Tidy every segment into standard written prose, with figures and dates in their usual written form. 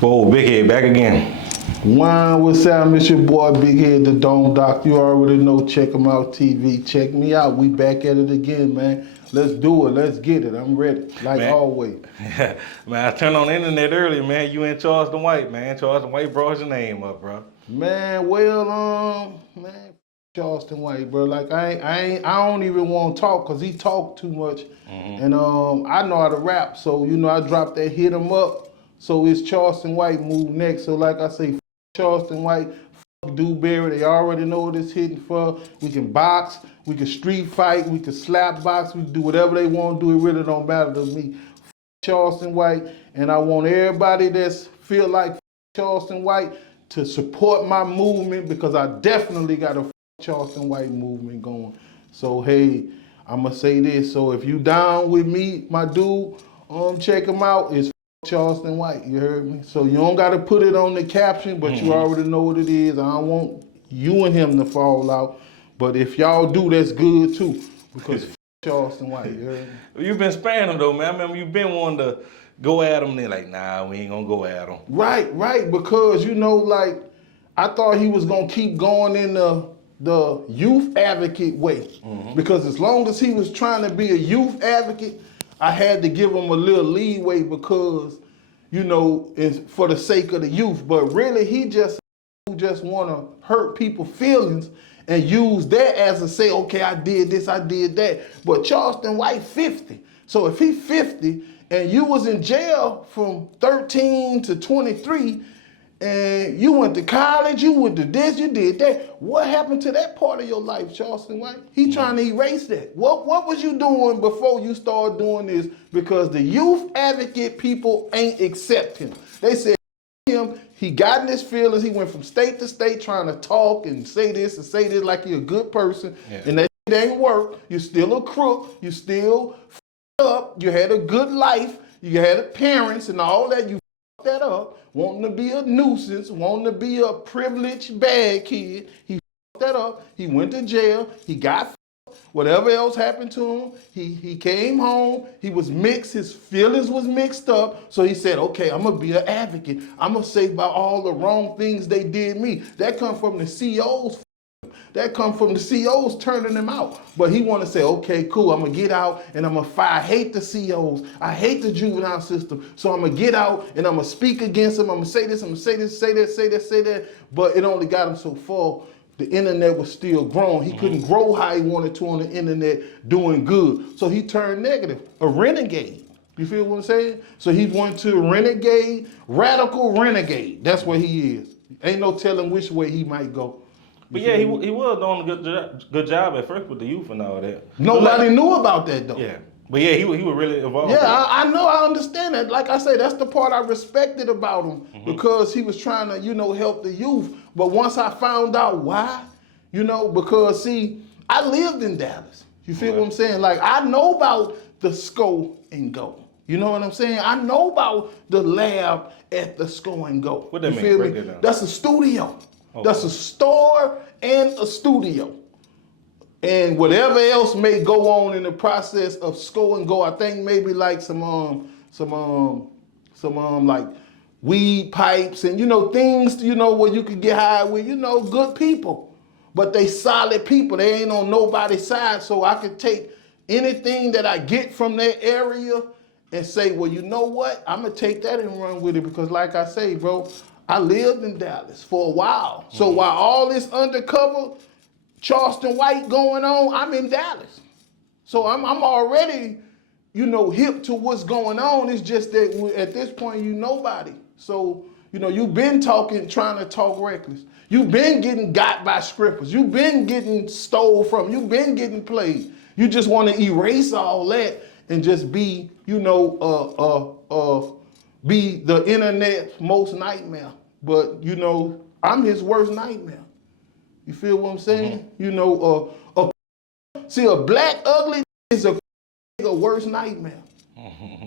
Whoa, Big Head, back again. Wine, what's up? It's your boy Big Head, the Dome Doc. You already know, check him out TV. Check me out. We back at it again, man. Let's do it. Let's get it. I'm ready, like Man. always. Man, I turned on the internet earlier, man. You and Charleston White, man. Charleston White brought your name up, bro. Man, well, man, Charleston White, bro. Like I don't even want to talk because he talk too much, and I know how to rap, so I dropped that hit him up. So it's Charleston White move next. So like I say, Charleston White, Dewberry, they already know what it's hitting for. We can box, we can street fight, we can slap box, we can do whatever they want to do. It really don't matter to me. Charleston White, and I want everybody that's feel like Charleston White to support my movement because I definitely got a Charleston White movement going. So hey, I'ma say this. So if you down with me, my dude, check him out. It's Charleston White, you heard me? So you don't gotta put it on the caption, but you already know what it is. I don't want you and him to fall out. But if y'all do, that's good too. Because Charleston White, you heard me? You've been sparing him though, man. I remember you've been wanting to go at him, and they're like, nah, we ain't gonna go at him. Right, because like I thought he was gonna keep going in the youth advocate way. Because as long as he was trying to be a youth advocate, I had to give him a little leeway because, it's for the sake of the youth. But really, he just want to hurt people's feelings and use that as a say, okay, I did this, I did that. But Charleston White 50. So if he 50 and you was in jail from 13 to 23, and you went to college, you went to this, you did that. What happened to that part of your life, Charleston White? He trying to erase that. What was you doing before you started doing this? Because the youth advocate people ain't accept him. They said him, he got in his feelings, he went from state to state trying to talk and say this like he a good person, and that shit ain't work. You still a crook, you still up, you had a good life, you had parents and all that, you that up, wanting to be a nuisance, wanting to be a privileged bad kid. He that up. He went to jail. He got whatever else happened to him. He came home. He was mixed. His feelings was mixed up. So he said, okay, I'm gonna be an advocate. I'm gonna say about all the wrong things they did me. That come from the COs. That come from the COs turning him out. But he want to say, okay, cool, I'm going to get out and I'm going to fight. I hate the COs. I hate the juvenile system. So I'm going to get out and I'm going to speak against them. I'm going to say this, I'm going to say this, say that, say that, say that. But it only got him so far. The internet was still growing. He couldn't grow how he wanted to on the internet doing good. So he turned negative, a renegade. You feel what I'm saying? So he went to renegade, radical renegade. That's what he is. Ain't no telling which way he might go. But yeah, he was doing a good job at first with the youth and all that. Nobody knew about that though. Yeah. But yeah, he was really involved. Yeah, I know, I understand that. Like I say, that's the part I respected about him because he was trying to, help the youth. But once I found out why, because see, I lived in Dallas. You feel what I'm saying? Like I know about the SCO and Go. You know what I'm saying? I know about the lab at the SCO and Go. What that you mean? feel Break me? it down. That's a studio. Okay. That's a store and a studio. And whatever else may go on in the process of SCO and Go, I think maybe like some like weed pipes and things, where you could get high with, good people. But they solid people. They ain't on nobody's side. So I could take anything that I get from that area and say, well, you know what? I'm gonna take that and run with it because like I say, bro, I lived in Dallas for a while. So while all this undercover Charleston White going on, I'm in Dallas. So I'm already, hip to what's going on. It's just that at this point, you nobody. So, you've been trying to talk reckless. You've been getting got by strippers. You've been getting stole from. You've been getting played. You just want to erase all that and just be, be the internet's most nightmare. But, I'm his worst nightmare. You feel what I'm saying? See, a black ugly is a worst nightmare.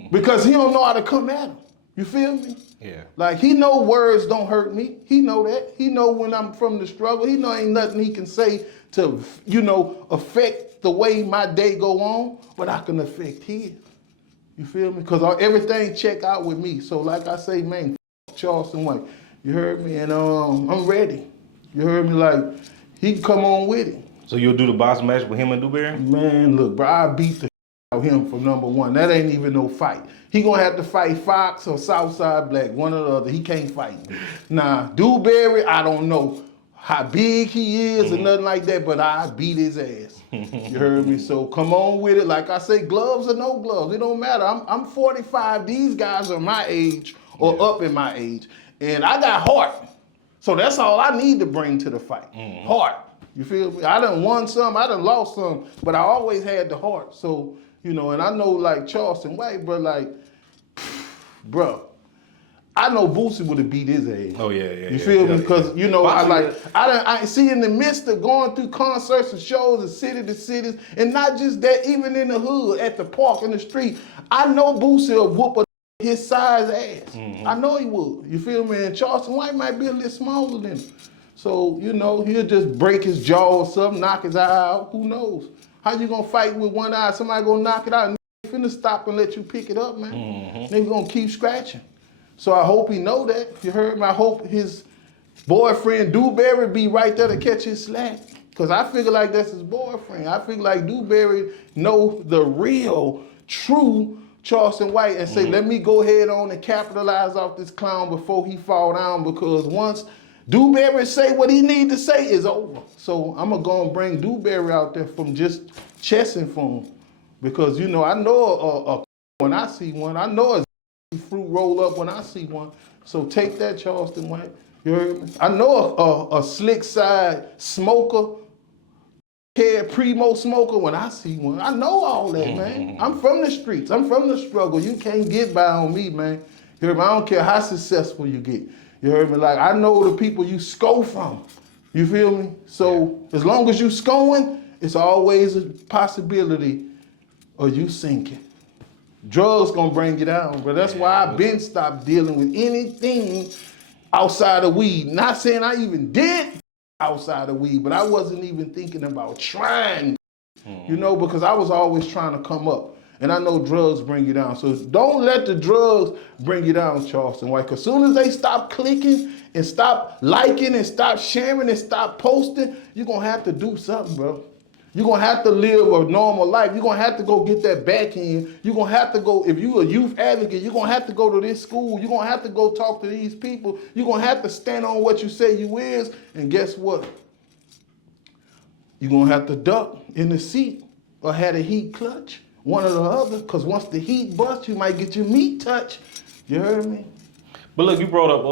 Because he don't know how to come at him. You feel me? Yeah. Like he know words don't hurt me. He know that. He know when I'm from the struggle. He know ain't nothing he can say to, affect the way my day go on, but I can affect his. You feel me? Because everything check out with me. So like I say, man, Charleston White. You heard me? And I'm ready. You heard me? Like, he can come on with it. So you'll do the box match with him and Dewberry? Man, look, bro, I beat the out of him for number one. That ain't even no fight. He gonna have to fight Fox or Southside Black, one or the other. He can't fight me. Nah, Dewberry, I don't know how big he is or nothing like that, but I beat his ass. You heard me? So come on with it. Like I say, gloves or no gloves, it don't matter. I'm 45. These guys are my age or up in my age, and I got heart. So that's all I need to bring to the fight. Heart. You feel me? I done won some, I done lost some, but I always had the heart. So, you know, and I know like Charleston White, bro, like, bro, I know Boosie would have beat his ass. Oh yeah. You feel me? Because you know, Boxing, I see in the midst of going through concerts and shows and city to cities, and not just that, even in the hood, at the park, in the street, I know Boosie will whoop his size ass. I know he would. You feel me? And Charleston White might be a little smaller than him. So, you know, he'll just break his jaw or something, knock his eye out. Who knows? How you gonna fight with one eye? Somebody gonna knock it out and finna stop and let you pick it up, man. They gonna keep scratching. So I hope he know that. You heard me? I hope his boyfriend Dewberry be right there to catch his slack. Cause I figure like that's his boyfriend. I figure like Dewberry know the real, true Charleston White and say, let me go ahead on and capitalize off this clown before he fall down, because once Dewberry say what he need to say is over. So I'm gonna go and bring Dewberry out there from just chessing for him. Because, you know, I know a when I see one. I know a fruit roll up when I see one. So take that, Charleston White. You heard me? I know a slick side smoker, primo smoker when I see one. I know all that, man. I'm from the streets. I'm from the struggle. You can't get by on me, man. You heard me? I don't care how successful you get. You heard me? Like, I know the people you score from. You feel me? So as long as you scoring, it's always a possibility of you sinking. Drugs gonna bring you down, but that's why I've been stopped dealing with anything outside of weed. Not saying I even did outside of weed, but I wasn't even thinking about trying, you know, because I was always trying to come up. And I know drugs bring you down. So don't let the drugs bring you down, Charleston White. Because as soon as they stop clicking and stop liking and stop sharing and stop posting, you're going to have to do something, bro. You're going to have to live a normal life. You're going to have to go get that back end. You're going to have to go, if you're a youth advocate, you're going to have to go to this school. You're going to have to go talk to these people. You're going to have to stand on what you say you is. And guess what? You're going to have to duck in the seat or have a heat clutch. One or the other, because once the heat busts, you might get your meat touched. You heard me? But look, you brought up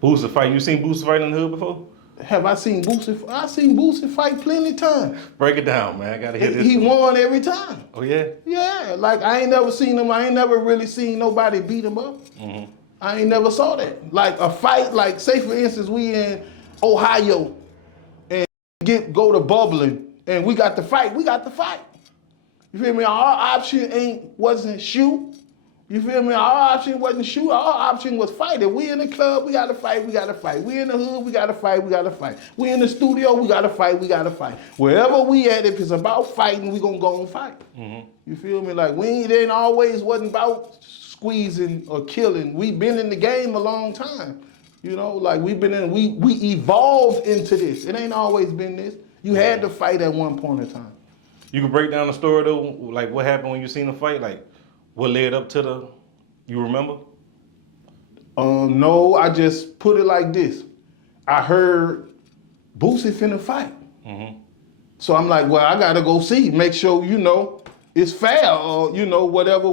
Boosie fight. You seen Boosie fight in the hood before? Have I seen Boosie? I seen Boosie fight plenty of times. Break it down, man. I gotta hear this. He won every time. Oh yeah? Yeah, like I ain't never seen him. I ain't never really seen nobody beat him up. I ain't never saw that. Like a fight, like say for instance, we in Ohio and go to Bubbling and we got to fight. We got to fight. You feel me? Our option wasn't shoot. You feel me? Our option wasn't shoot. Our option was fight. If we in the club, we gotta fight, we gotta fight. We in the hood, we gotta fight, we gotta fight. We in the studio, we gotta fight, we gotta fight. Wherever we at, if it's about fighting, we gonna go and fight. You feel me? Like it ain't always wasn't about squeezing or killing. We been in the game a long time. You know, like we evolved into this. It ain't always been this. You had to fight at one point in time. You can break down the story though, like what happened when you seen the fight, like what led up to you remember? No, I just put it like this. I heard Boosie finna fight. So I'm like, well, I gotta go see, make sure, you know, it's fair or, you know, whatever,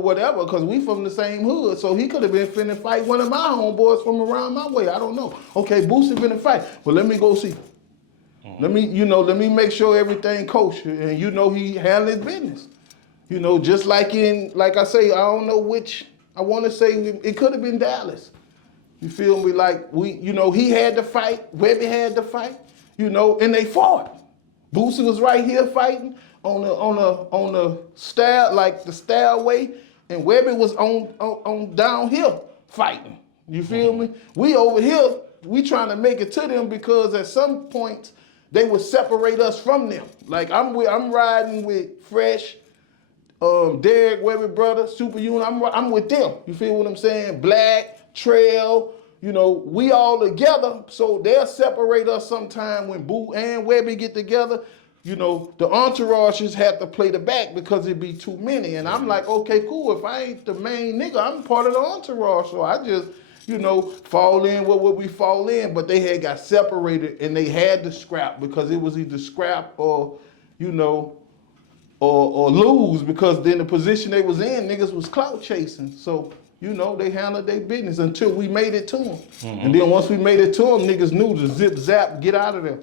because we from the same hood. So he could have been finna fight one of my homeboys from around my way. I don't know. Okay, Boosie finna fight, but let me go see. Let me make sure everything kosher, and you know he handled his business. You know, just like I say, I don't know which, I want to say it could have been Dallas. You feel me? Like he had to fight, Webby had to fight, you know, and they fought. Boosie was right here fighting on the stair, like the stairway, and Webby was on downhill fighting. You feel me? We over here, we trying to make it to them because at some point they would separate us from them. Like I'm riding with Fresh, Derek Webber brother, Super Unit. I'm with them. You feel what I'm saying? Black, Trail, you know, we all together. So they'll separate us sometime when Boo and Webby get together. You know, the entourages have to play the back because it'd be too many. And I'm like, okay, cool. If I ain't the main nigga, I'm part of the entourage. So I just, you know, fall in with what we fall in. But they had got separated and they had to scrap because it was either scrap or, you know, or lose, because then the position they was in, niggas was clout chasing. So, you know, they handled their business until we made it to them. And then once we made it to them, niggas knew to zip, zap, get out of there.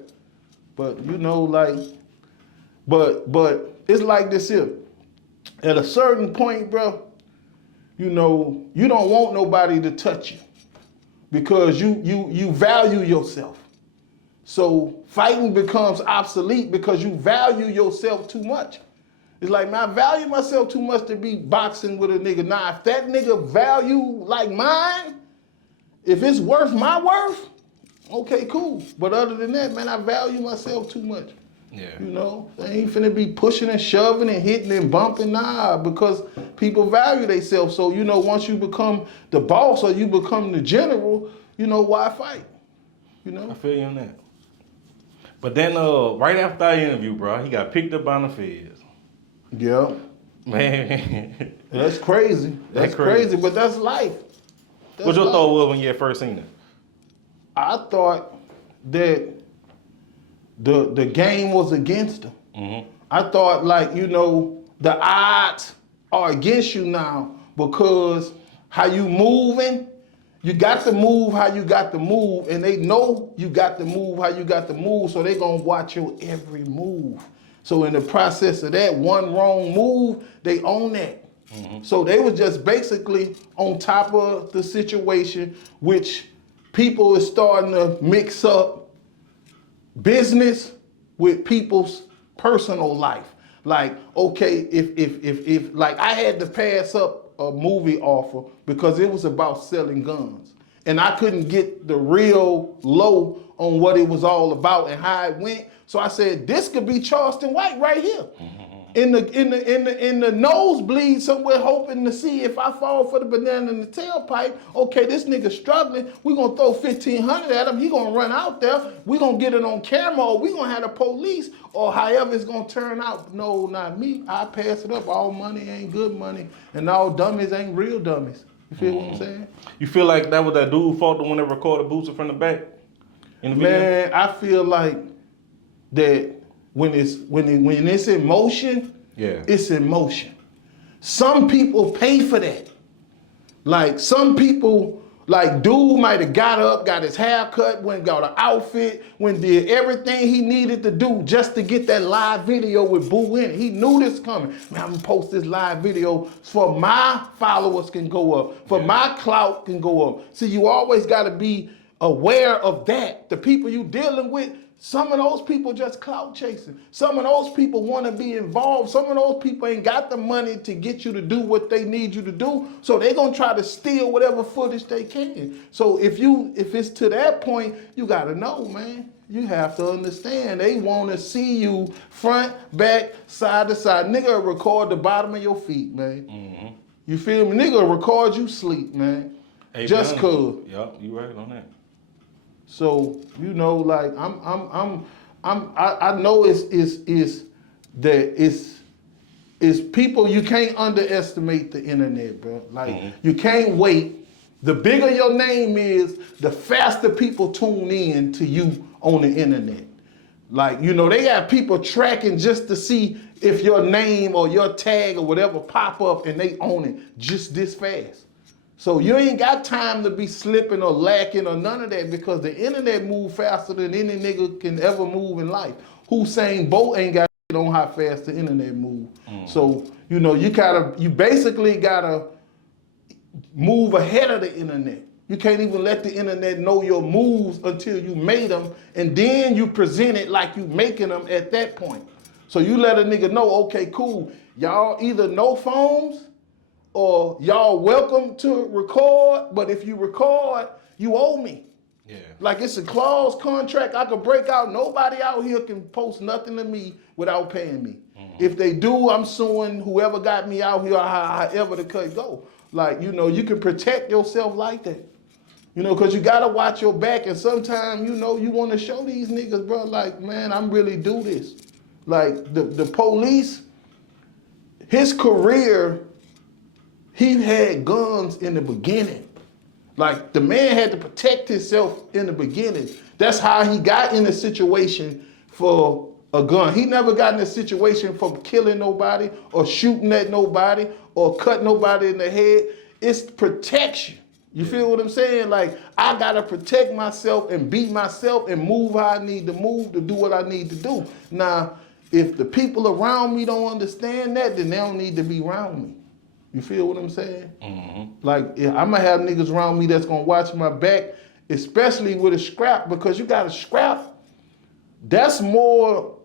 But, you know, like, but it's like this here. At a certain point, bro, you know, you don't want nobody to touch you because you value yourself. So fighting becomes obsolete because you value yourself too much. It's like, man, I value myself too much to be boxing with a nigga. Now, if that nigga value like mine, if it's worth my worth, okay, cool. But other than that, man, I value myself too much. Yeah. You know, they ain't finna be pushing and shoving and hitting and bumping, nah, because people value themselves. So, you know, once you become the boss or you become the general, you know, why fight? You know? I feel you on that. But then, right after our interview, bro, he got picked up by the feds. Yeah. Man. That's crazy. That's crazy, but that's life. What your thought was when you had first seen it? I thought that the game was against him. Mm-hmm. I thought, like, you know, the odds are against you now because how you moving, you got to move how you got to move, and they know you got to move how you got to move, so they gonna watch your every move. So in the process of that, one wrong move, they own that. Mm-hmm. So they was just basically on top of the situation, which people is starting to mix up business with people's personal life. Like, okay, if like I had to pass up a movie offer because it was about selling guns. And I couldn't get the real low on what it was all about and how it went. So I said, this could be Charleston White right here. In the nosebleed somewhere, hoping to see if I fall for the banana in the tailpipe. Okay, this nigga struggling. We gonna throw 1,500 at him. He gonna run out there. We gonna get it on camera, or we gonna have the police, or however it's gonna turn out. No, not me. I pass it up. All money ain't good money, and all dummies ain't real dummies. You feel what I'm saying? You feel like that was that dude who fought the one that recorded Boosie from the back in the video? Man, I feel like that when it's in motion, yeah, it's in motion. Some people pay for that. Like some people, like dude might have got up, got his hair cut, went got an outfit, went did everything he needed to do just to get that live video with Boo in it. He knew this coming. Man, I'm gonna post this live video for my followers can go up, for my clout can go up. See, you always gotta be aware of that. The people you dealing with, some of those people just clout chasing. Some of those people want to be involved. Some of those people ain't got the money to get you to do what they need you to do. So they gonna try to steal whatever footage they can. So if it's to that point, you gotta know, man. You have to understand. They wanna see you front, back, side to side. Nigga record the bottom of your feet, man. Mm-hmm. You feel me? Nigga record you sleep, man. Hey, just cause. Yup, you right on that. So, you know, like I know it's people. You can't underestimate the internet, bro. Like you can't wait. The bigger your name is, the faster people tune in to you on the internet. Like, you know, they got people tracking just to see if your name or your tag or whatever pop up, and they own it just this fast. So you ain't got time to be slipping or lacking or none of that, because the internet move faster than any nigga can ever move in life. Usain Bolt ain't got on how fast the internet move. So, you know, you basically gotta move ahead of the internet. You can't even let the internet know your moves until you made them, and then you present it like you making them at that point. So you let a nigga know, okay, cool, y'all either no phones, or y'all welcome to record, but if you record, you owe me. Yeah. Like it's a clause contract I could break out. Nobody out here can post nothing to me without paying me. If they do, I'm suing whoever got me out here, however the cut go. Like, you know, you can protect yourself like that. You know, because you got to watch your back. And sometimes, you know, you want to show these niggas, bro, like, man, I'm really do this. Like, the police, his career, he had guns in the beginning. Like, the man had to protect himself in the beginning. That's how he got in a situation for a gun. He never got in a situation for killing nobody or shooting at nobody or cut nobody in the head. It's protection. You feel what I'm saying? Like, I gotta protect myself and beat myself and move how I need to move to do what I need to do. Now, if the people around me don't understand that, then they don't need to be around me. You feel what I'm saying? Mm-hmm. Like, I'm gonna have niggas around me that's gonna watch my back, especially with a scrap, because you got a scrap. That's more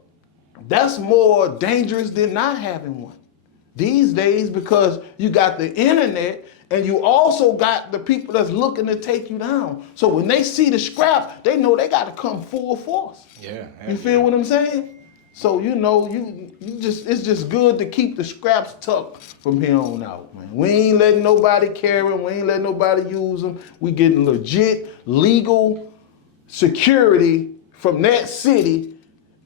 dangerous than not having one these days, because you got the internet and you also got the people that's looking to take you down. So when they see the scrap, they know they got to come full force. Yeah. You feel what I'm saying? So, you know, it's just good to keep the scraps tucked from here on out, man. We ain't letting nobody carry them. We ain't letting nobody use them. We getting legit, legal security from that city.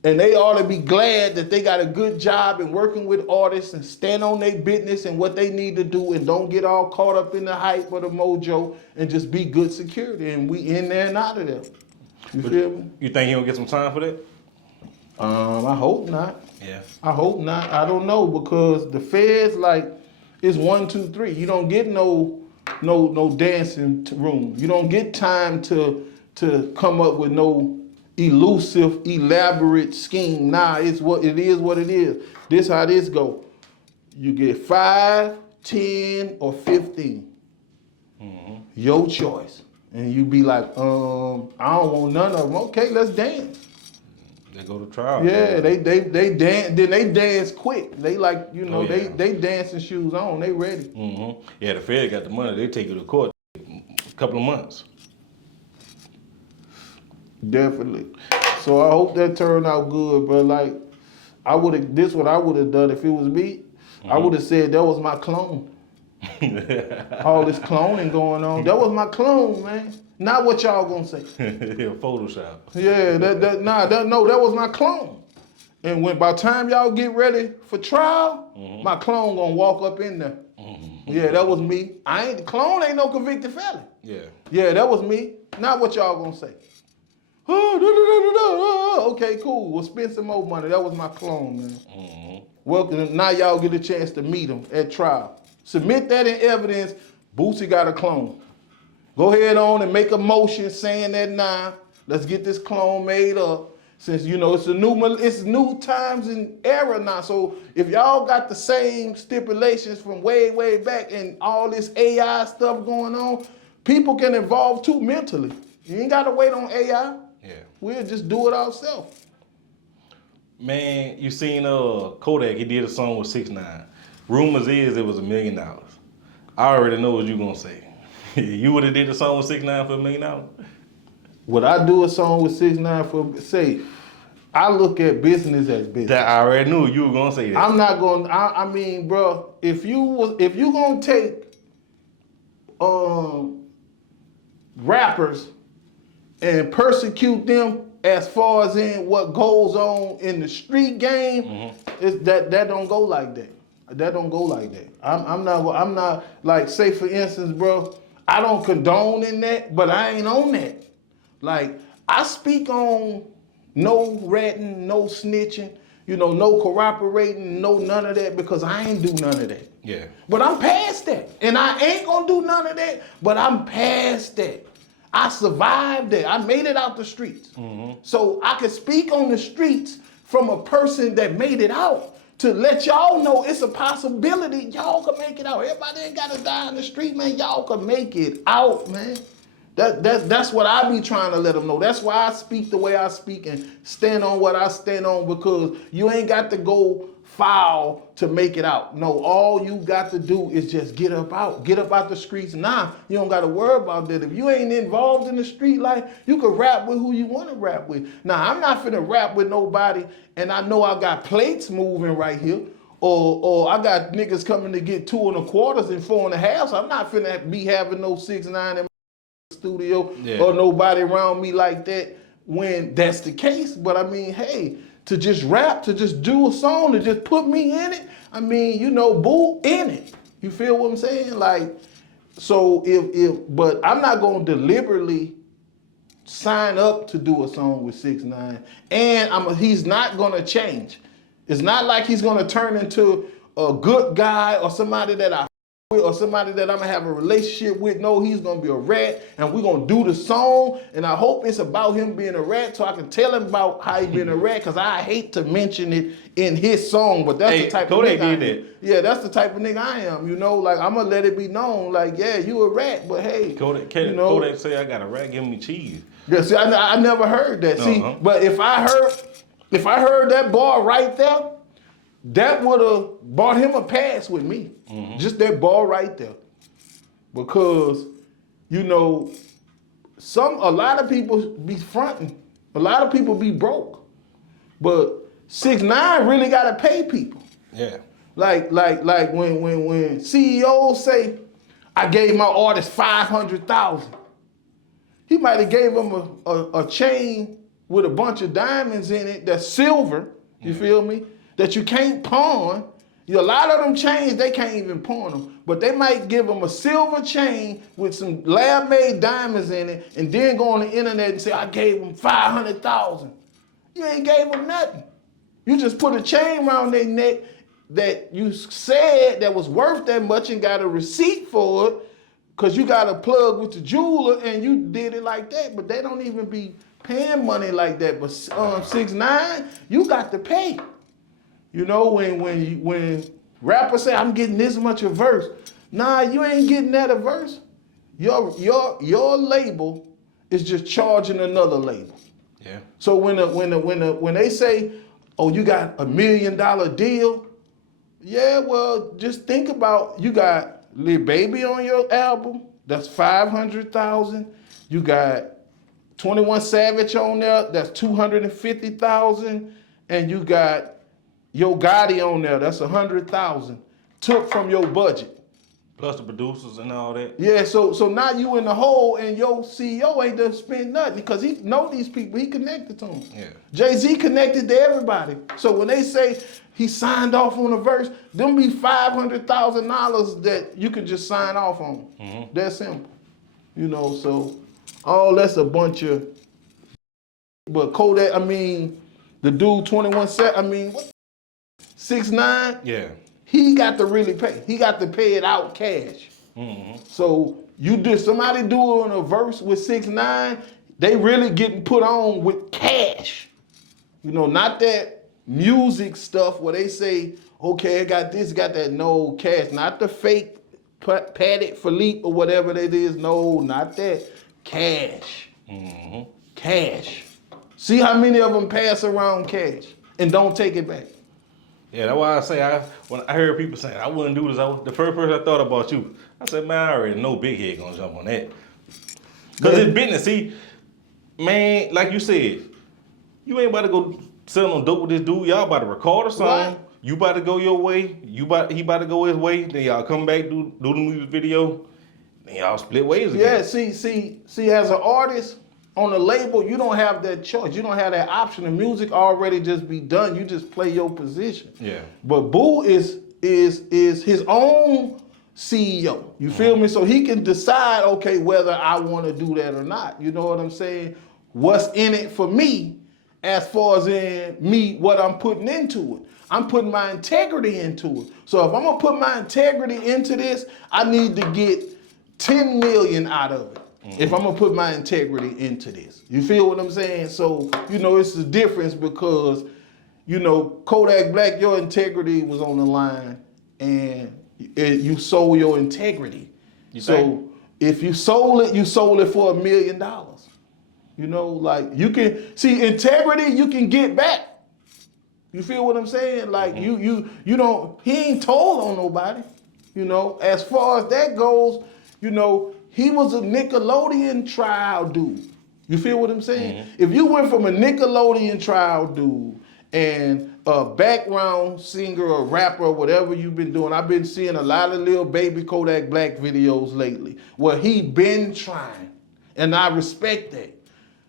And they ought to be glad that they got a good job in working with artists and stand on their business and what they need to do, and don't get all caught up in the hype or the mojo, and just be good security. And we in there and out of there. You feel me? You think he gonna get some time for that? I hope not. Yeah. I hope not. I don't know, because the feds, like, it's 1, 2, 3. You don't get no dancing room. You don't get time to come up with no elusive, elaborate scheme. Nah, it's what it is. What it is. This how this go. You get 5, 10, or 15. Mm-hmm. Your choice. And you be like, I don't want none of them. Okay, let's dance. They go to trial. Yeah, they dance. Then they dance quick. They like, you know, they dancing shoes on. They ready. Mm-hmm. Yeah, the Fed got the money. They take you to court a couple of months. Definitely. So I hope that turned out good, but like, this what I would have done if it was me. Mm-hmm. I would have said that was my clone. All this cloning going on. That was my clone, man. Not what y'all gonna say. Yeah, Photoshop. Yeah, that was my clone. And when by the time y'all get ready for trial, mm-hmm. my clone gonna walk up in there. Mm-hmm. Yeah, that was me. The clone ain't no convicted felon. Yeah. Yeah, that was me. Not what y'all gonna say. Okay, cool. We'll spend some more money. That was my clone, man. Mm-hmm. Welcome. Now y'all get a chance to meet him at trial. Submit that in evidence. Boosie got a clone. Go ahead on and make a motion saying that now. Let's get this clone made up. Since, you know, it's new times and era now. So if y'all got the same stipulations from way, way back and all this AI stuff going on, people can evolve too mentally. You ain't got to wait on AI. Yeah. We'll just do it ourselves. Man, you seen Kodak, he did a song with 6ix9ine. Rumors is it was $1 million. I already know what you gonna say. You would have did a song with 6ix9ine for $1 million? Would I do a song with 6ix9ine for, say, I look at business as business. That I already knew you were gonna say that. I'm not gonna, I mean, bro, if you gonna take rappers and persecute them as far as in what goes on in the street game, mm-hmm. that don't go like that. That don't go like that. I'm not like, say for instance, bro, I don't condone in that, but I ain't on that. Like, I speak on no ratting, no snitching, you know, no cooperating, no none of that, because I ain't do none of that. Yeah. But I'm past that. And I ain't gonna do none of that, but I'm past that. I survived that. I made it out the streets. Mm-hmm. So I can speak on the streets from a person that made it out to let y'all know it's a possibility y'all can make it out. Everybody ain't gotta die in the street, man. Y'all can make it out, man. That's what I be trying to let them know. That's why I speak the way I speak and stand on what I stand on, because you ain't got to go foul to make it out. No, all you got to do is just get up out the streets now. You don't got to worry about that. If you ain't involved in the street life, you can rap with who you want to rap with. Now, I'm not finna rap with nobody, and I know I got plates moving right here, or I got niggas coming to get 2 1/4 and 4 1/2. So I'm not finna be having no 6ix9ine in my studio or nobody around me like that when that's the case. But I mean, hey, to just rap, to just do a song, to just put me in it. I mean, you know, Boo in it. You feel what I'm saying? Like, so but I'm not gonna deliberately sign up to do a song with 6ix9ine, and he's not gonna change. It's not like he's gonna turn into a good guy or somebody that I with or somebody that I'm gonna have a relationship with. No, he's gonna be a rat, and we're gonna do the song, and I hope it's about him being a rat so I can tell him about how he being a rat, because I hate to mention it in his song, but that's the type of nigga I am. Yeah, that's the type of nigga I am, you know, like I'm gonna let it be known, like, yeah, you a rat, but hey, Kodak say I got a rat giving me cheese. Yeah, see, I never heard that. See, but if I heard that bar right there, that would have bought him a pass with me. Just that ball right there. Because, you know, a lot of people be fronting. A lot of people be broke. But 6ix9ine really gotta pay people. Yeah. Like when CEOs say, I gave my artist 500,000. He might have gave him a chain with a bunch of diamonds in it that's silver, you feel me? That you can't pawn. A lot of them chains, they can't even pawn them. But they might give them a silver chain with some lab-made diamonds in it and then go on the internet and say, I gave them 500,000. You ain't gave them nothing. You just put a chain around their neck that you said that was worth that much and got a receipt for it because you got a plug with the jeweler and you did it like that. But they don't even be paying money like that. But 6ix9ine, you got to pay. You know, when rappers say, I'm getting this much a verse. Nah, you ain't getting that a verse. Your label is just charging another label. Yeah. So when they say, oh, you got $1 million deal, yeah, well, just think about, you got Lil Baby on your album, that's 500,000. You got 21 Savage on there, that's 250,000. And you got Yo Gotti on there, that's 100,000. Took from your budget. Plus the producers and all that. Yeah, so now you in the hole and your CEO ain't done spend nothing because he know these people, he connected to them. Yeah. Jay-Z connected to everybody. So when they say he signed off on a verse, them be $500,000 that you can just sign off on. That's simple. You know, so all that's a bunch of, but Kodak, I mean, the dude 21 Set, I mean, what? 6ix9ine, yeah, he got to really pay. He got to pay it out cash. So somebody doing a verse with 6ix9ine, they really getting put on with cash. You know, not that music stuff where they say, okay, I got this, got that. No, cash. Not the fake Patek Philippe or whatever that is. No, not that. Cash. Cash. See how many of them pass around cash and don't take it back. Yeah, that's why I say, when I heard people saying, I wouldn't do this, the first person I thought about you. I said, man, I already know Big Head gonna jump on that. Because it's business. See, man, like you said, you ain't about to go sell no dope with this dude. Y'all about to record a song. Right. You about to go your way. He about to go his way. Then y'all come back, do the music video. Then y'all split ways again. Yeah, see, as an artist, on the label, you don't have that choice. You don't have that option. The music already just be done. You just play your position. Yeah. But Boo is his own CEO. You feel me? So he can decide, okay, whether I want to do that or not. You know what I'm saying? What's in it for me as far as in me, what I'm putting into it. I'm putting my integrity into it. So if I'm going to put my integrity into this, I need to get 10 million out of it. If I'm gonna put my integrity into this. You feel what I'm saying? So, you know, it's the difference because, you know, Kodak Black, your integrity was on the line and you sold your integrity. If you sold it for $1 million. You know, like you can, see, integrity you can get back. You feel what I'm saying? Like you don't. He ain't told on nobody. You know, as far as that goes, you know, he was a Nickelodeon trial dude. You feel what I'm saying? If you went from a Nickelodeon trial dude and a background singer or rapper or whatever you've been doing, I've been seeing a lot of little baby Kodak Black videos lately where he been trying, and I respect that.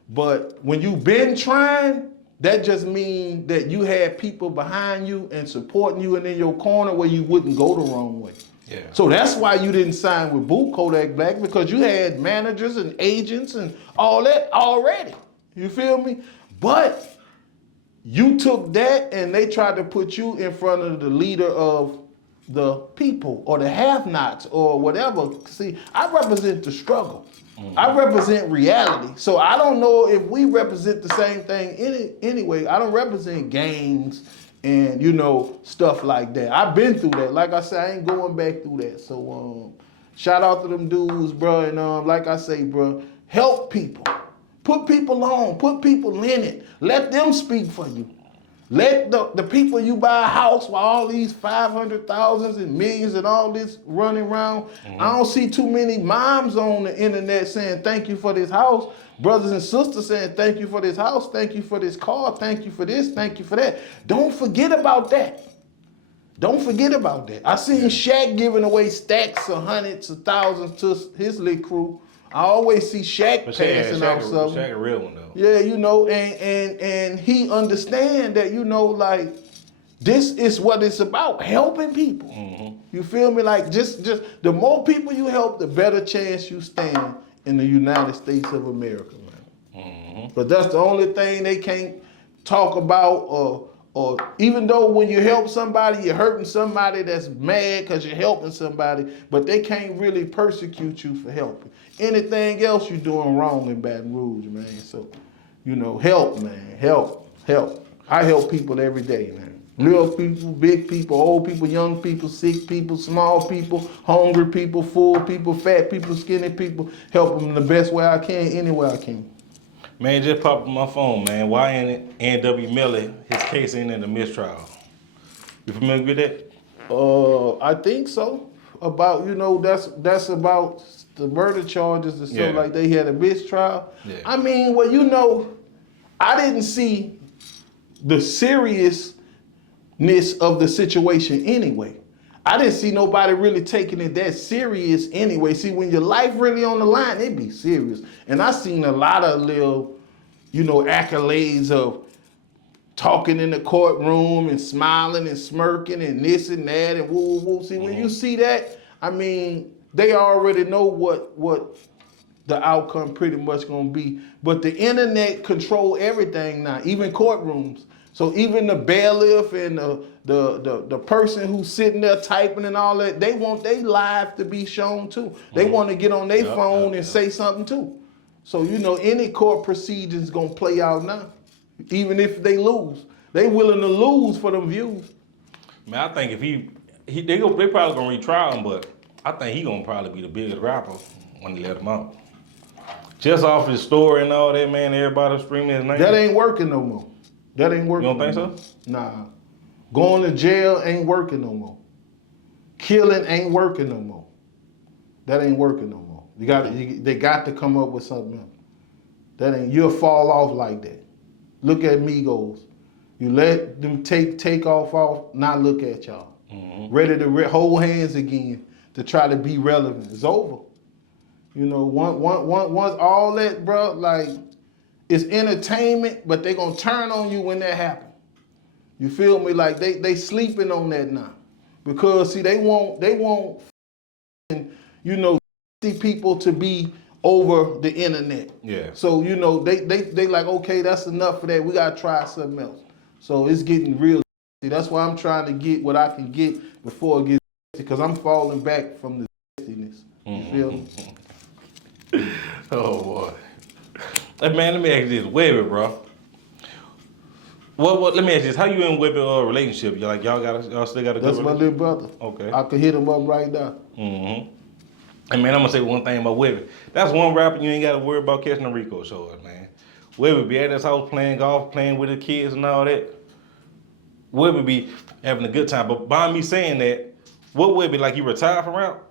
But when you been trying, that just means that you had people behind you and supporting you and in your corner where you wouldn't go the wrong way. Yeah. So that's why you didn't sign with Boot Kodak Black, because you had managers and agents and all that already. You feel me? But you took that and they tried to put you in front of the leader of the people or the have-nots or whatever. See, I represent the struggle. I represent reality. So I don't know if we represent the same thing anyway. I don't represent gangs and, you know, stuff like that. I've been through that. Like I said, I ain't going back through that. So shout out to them dudes, bro. And like I say, bro, help people. Put people on. Put people in it. Let them speak for you. Let the people you buy a house while all these 500,000s and millions and all this running around. I don't see too many moms on the internet saying thank you for this house. Brothers and sisters saying thank you for this house, thank you for this car, thank you for this, thank you for that. Don't forget about that. Don't forget about that. I seen Shaq giving away stacks of hundreds of thousands to his little crew. I always see Shaq passing out something. Shaq a real one though. Yeah, you know, and he understand that, you know, like this is what it's about, helping people. You feel me? Like just the more people you help, the better chance you stand in the United States of America, man. But that's the only thing they can't talk about, or even though when you help somebody, you're hurting somebody that's mad because you're helping somebody, but they can't really persecute you for helping. Anything else you're doing wrong in Baton Rouge, man. So, you know, help, man. Help. I help people every day, man. Little people, big people, old people, young people, sick people, small people, hungry people, full people, fat people, skinny people. Help them the best way I can, any way I can. Man, just popped on my phone, man. Why ain't N.W. Miller, his case ain't in the mistrial? You familiar with that? I think so. About, you know, that's about the murder charges and stuff like they had a mistrial. Yeah. I mean, well, you know, I didn't see the seriousness of the situation anyway. I didn't see nobody really taking it that serious anyway. See, when your life really on the line, it be serious. And I seen a lot of little, you know, accolades of talking in the courtroom and smiling and smirking and this and that and woo woo. See, when you see that, I mean, they already know what the outcome pretty much gonna be. But the internet control everything now, even courtrooms. So even the bailiff and the person who's sitting there typing and all that, they want their live to be shown too. They want to get on their phone and say something too. So, you know, any court proceedings gonna play out now, even if they lose. They willing to lose for them views. Man, I think if they probably gonna retrial him, but I think he gonna probably be the biggest rapper when they let him out. Just off his story and all that, man, everybody screaming his name. That ain't working no more. That ain't working. You don't think no more. so? Nah. Going to jail ain't working no more. Killing ain't working no more. That ain't working no more. They got to come up with something else. You'll fall off like that. Look at Migos. You let them take off, now look at y'all. Ready to hold hands again to try to be relevant. It's over. You know, once all that, bro, like, it's entertainment, but they gonna turn on you when that happens. You feel me? Like they sleeping on that now. Because see, they want you know, people to be over the internet. Yeah. So, you know, they like, okay, that's enough for that. We gotta try something else. So it's getting real. That's why I'm trying to get what I can get before it gets, because I'm falling back from the nastiness. You feel me? Oh boy. Hey, man, let me ask you this, Webby, bro. What? Let me ask you this: how you in Webby relationship? Y'all still got a good That's my relationship? little brother. Okay. I could hit him up right now. And man, I'm gonna say one thing about Webby. That's one rapper you ain't gotta worry about catching a Rico show, man. Webby be at his house playing golf, playing with the kids and all that. Webby be having a good time. But by me saying that, what Webby, like he retired from rap?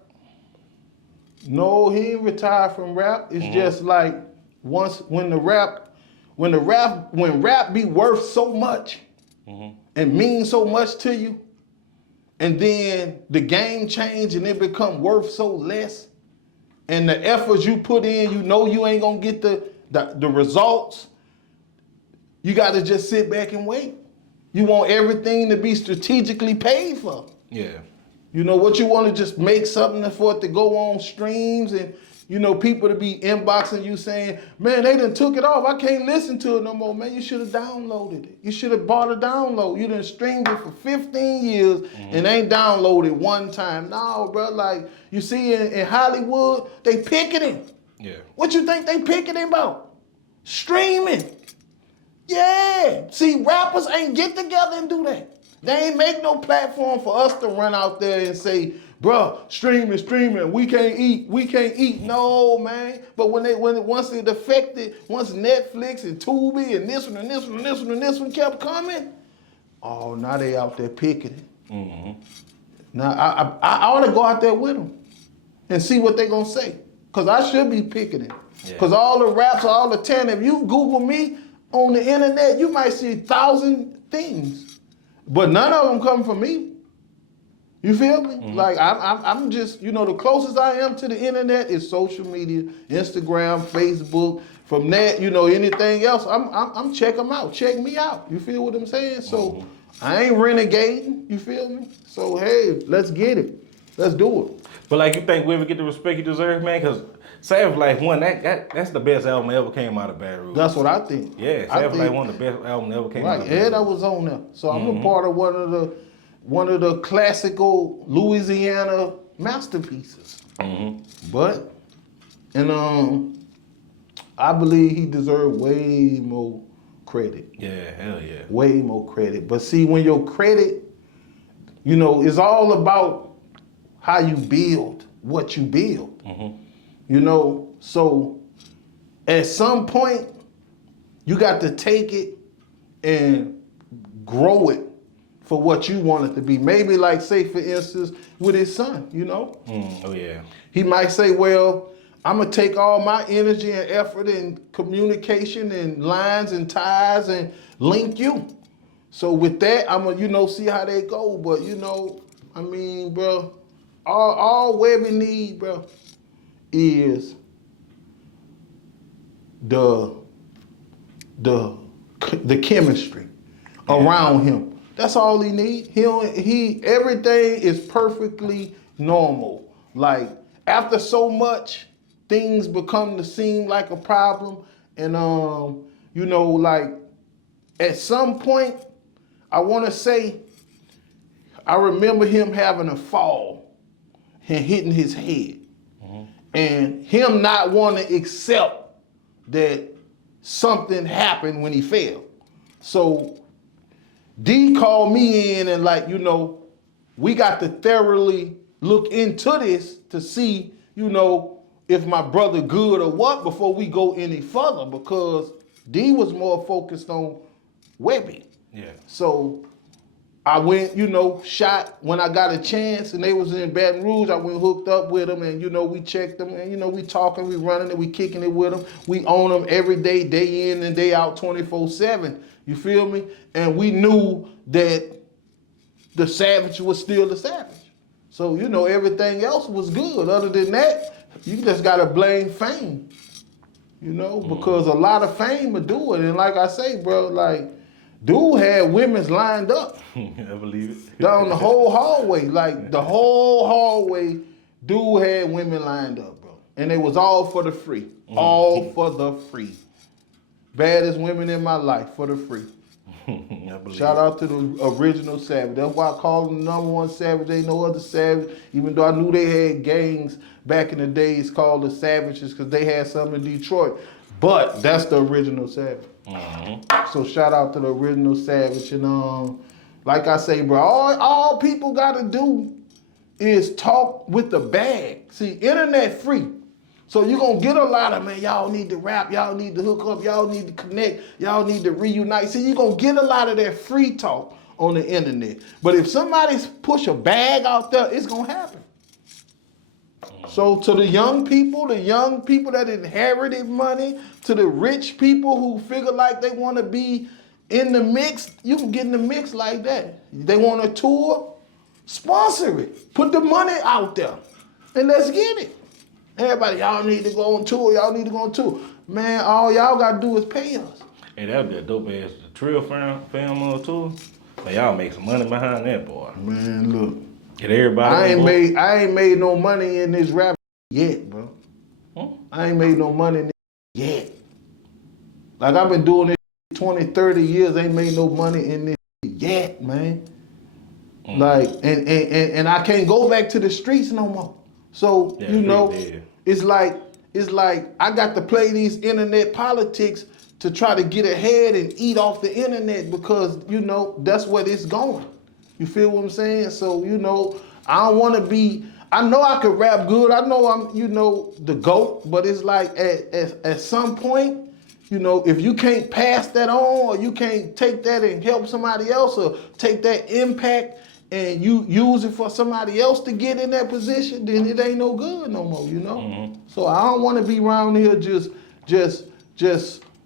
No, he ain't retired from rap. It's just like when rap be worth so much and mean so much to you, and then the game change and it become worth so less, and the efforts you put in, you know you ain't gonna get the results. You gotta just sit back and wait. You want everything to be strategically paid for. Yeah. You know what, you want to just make something for it to go on streams, and you know people to be inboxing you saying, man, they done took it off. I can't listen to it no more. Man, you should have downloaded it. You should have bought a download. You done streamed it for 15 years and ain't downloaded one time. No, bro, like you see in Hollywood, they picketing. Yeah. What you think they picketing about? Streaming. Yeah. See, rappers ain't get together and do that. They ain't make no platform for us to run out there and say, bruh, streaming, we can't eat. No, man. But once it affected, once Netflix and Tubi and this one kept coming, oh, now they out there picketing. Now I ought to go out there with them and see what they gonna say, cause I should be picketing. Cause all the raps, all the talent. If you Google me on the internet, you might see 1,000 things. But none of them come from me. You feel me? Like I'm just, you know, the closest I am to the internet is social media, Instagram, Facebook. From that, you know, anything else, I'm check them out. Check me out. You feel what I'm saying? So I ain't renegading. You feel me? So hey, let's get it. Let's do it. But like, you think Webby get the respect he deserves, man? Cause Savage Life 1, that's the best album that ever came out of Baton Rouge. That's what I think. Yeah, Savage Life 1, the best album that ever came out of Baton Rouge. Right, I was on there. So I'm a part of one of the classical Louisiana masterpieces. But, and I believe he deserved way more credit. Yeah, hell yeah. Way more credit. But see, when your credit, you know, is all about how you build what you build. You know, so at some point, you got to take it and grow it for what you want it to be. Maybe like, say, for instance, with his son, you know? Oh, yeah. He might say, well, I'm going to take all my energy and effort and communication and lines and ties and link you. So with that, I'm going to, you know, see how they go. But, you know, I mean, bro, all Webby need, bro, is the chemistry around him. That's all he need. He everything is perfectly normal. Like after so much, things become to seem like a problem, and you know, like at some point, I want to say, I remember him having a fall and hitting his head. And him not wanting to accept that something happened when he fell. So D called me in and like, you know, we got to thoroughly look into this to see, you know, if my brother good or what before we go any further, because D was more focused on Webby. Yeah. So I went, you know, shot when I got a chance, and they was in Baton Rouge. I went hooked up with them, and, you know, we checked them, and, you know, we talking, we running it, we kicking it with them. We own them every day in and day out, 24/7. You feel me? And we knew that the Savage was still the Savage. So, you know, everything else was good. Other than that, you just got to blame fame, you know, because a lot of fame will do it. And like I say, bro, like, dude had women's lined up. I believe it. Down the whole hallway. Like the whole hallway, dude had women lined up, bro. And they was all for the free. All for the free. Baddest women in my life for the free. Shout out to the original Savage. That's why I call them the #1 Savage. Ain't no other Savage. Even though I knew they had gangs back in the days called the Savages because they had some in Detroit. But that's the original Savage. So shout out to the original Savage. And like I say, bro, all people gotta do is talk with the bag. See, internet free. So you're gonna get a lot of, man, y'all need to rap, y'all need to hook up, y'all need to connect, y'all need to reunite. See, you're gonna get a lot of that free talk on the internet. But if somebody's push a bag out there, it's gonna happen. So to the young people that inherited money, to the rich people who figure like they want to be in the mix, you can get in the mix like that. They want a tour, sponsor it. Put the money out there and let's get it. Everybody, y'all need to go on tour, y'all need to go on tour. Man, all y'all gotta do is pay us. Hey, that'd be a dope ass Trill film on tour. Man, y'all make some money behind that, boy. Man, look. Get everybody. I ain't made no money in this rap yet, bro. I ain't made no money in this yet. Like I've been doing this 20, 30 years, ain't made no money in this yet, man. Like, and I can't go back to the streets no more. So, Yeah, you know, dead. it's like I got to play these internet politics to try to get ahead and eat off the internet because, you know, that's where it's going. You feel what I'm saying? So, you know, I don't want to be, I know I could rap good. I know I'm, you know, the GOAT, but it's like at some point, you know, if you can't pass that on or you can't take that and help somebody else or take that impact and you use it for somebody else to get in that position, then it ain't no good no more, you know? So I don't want to be around here just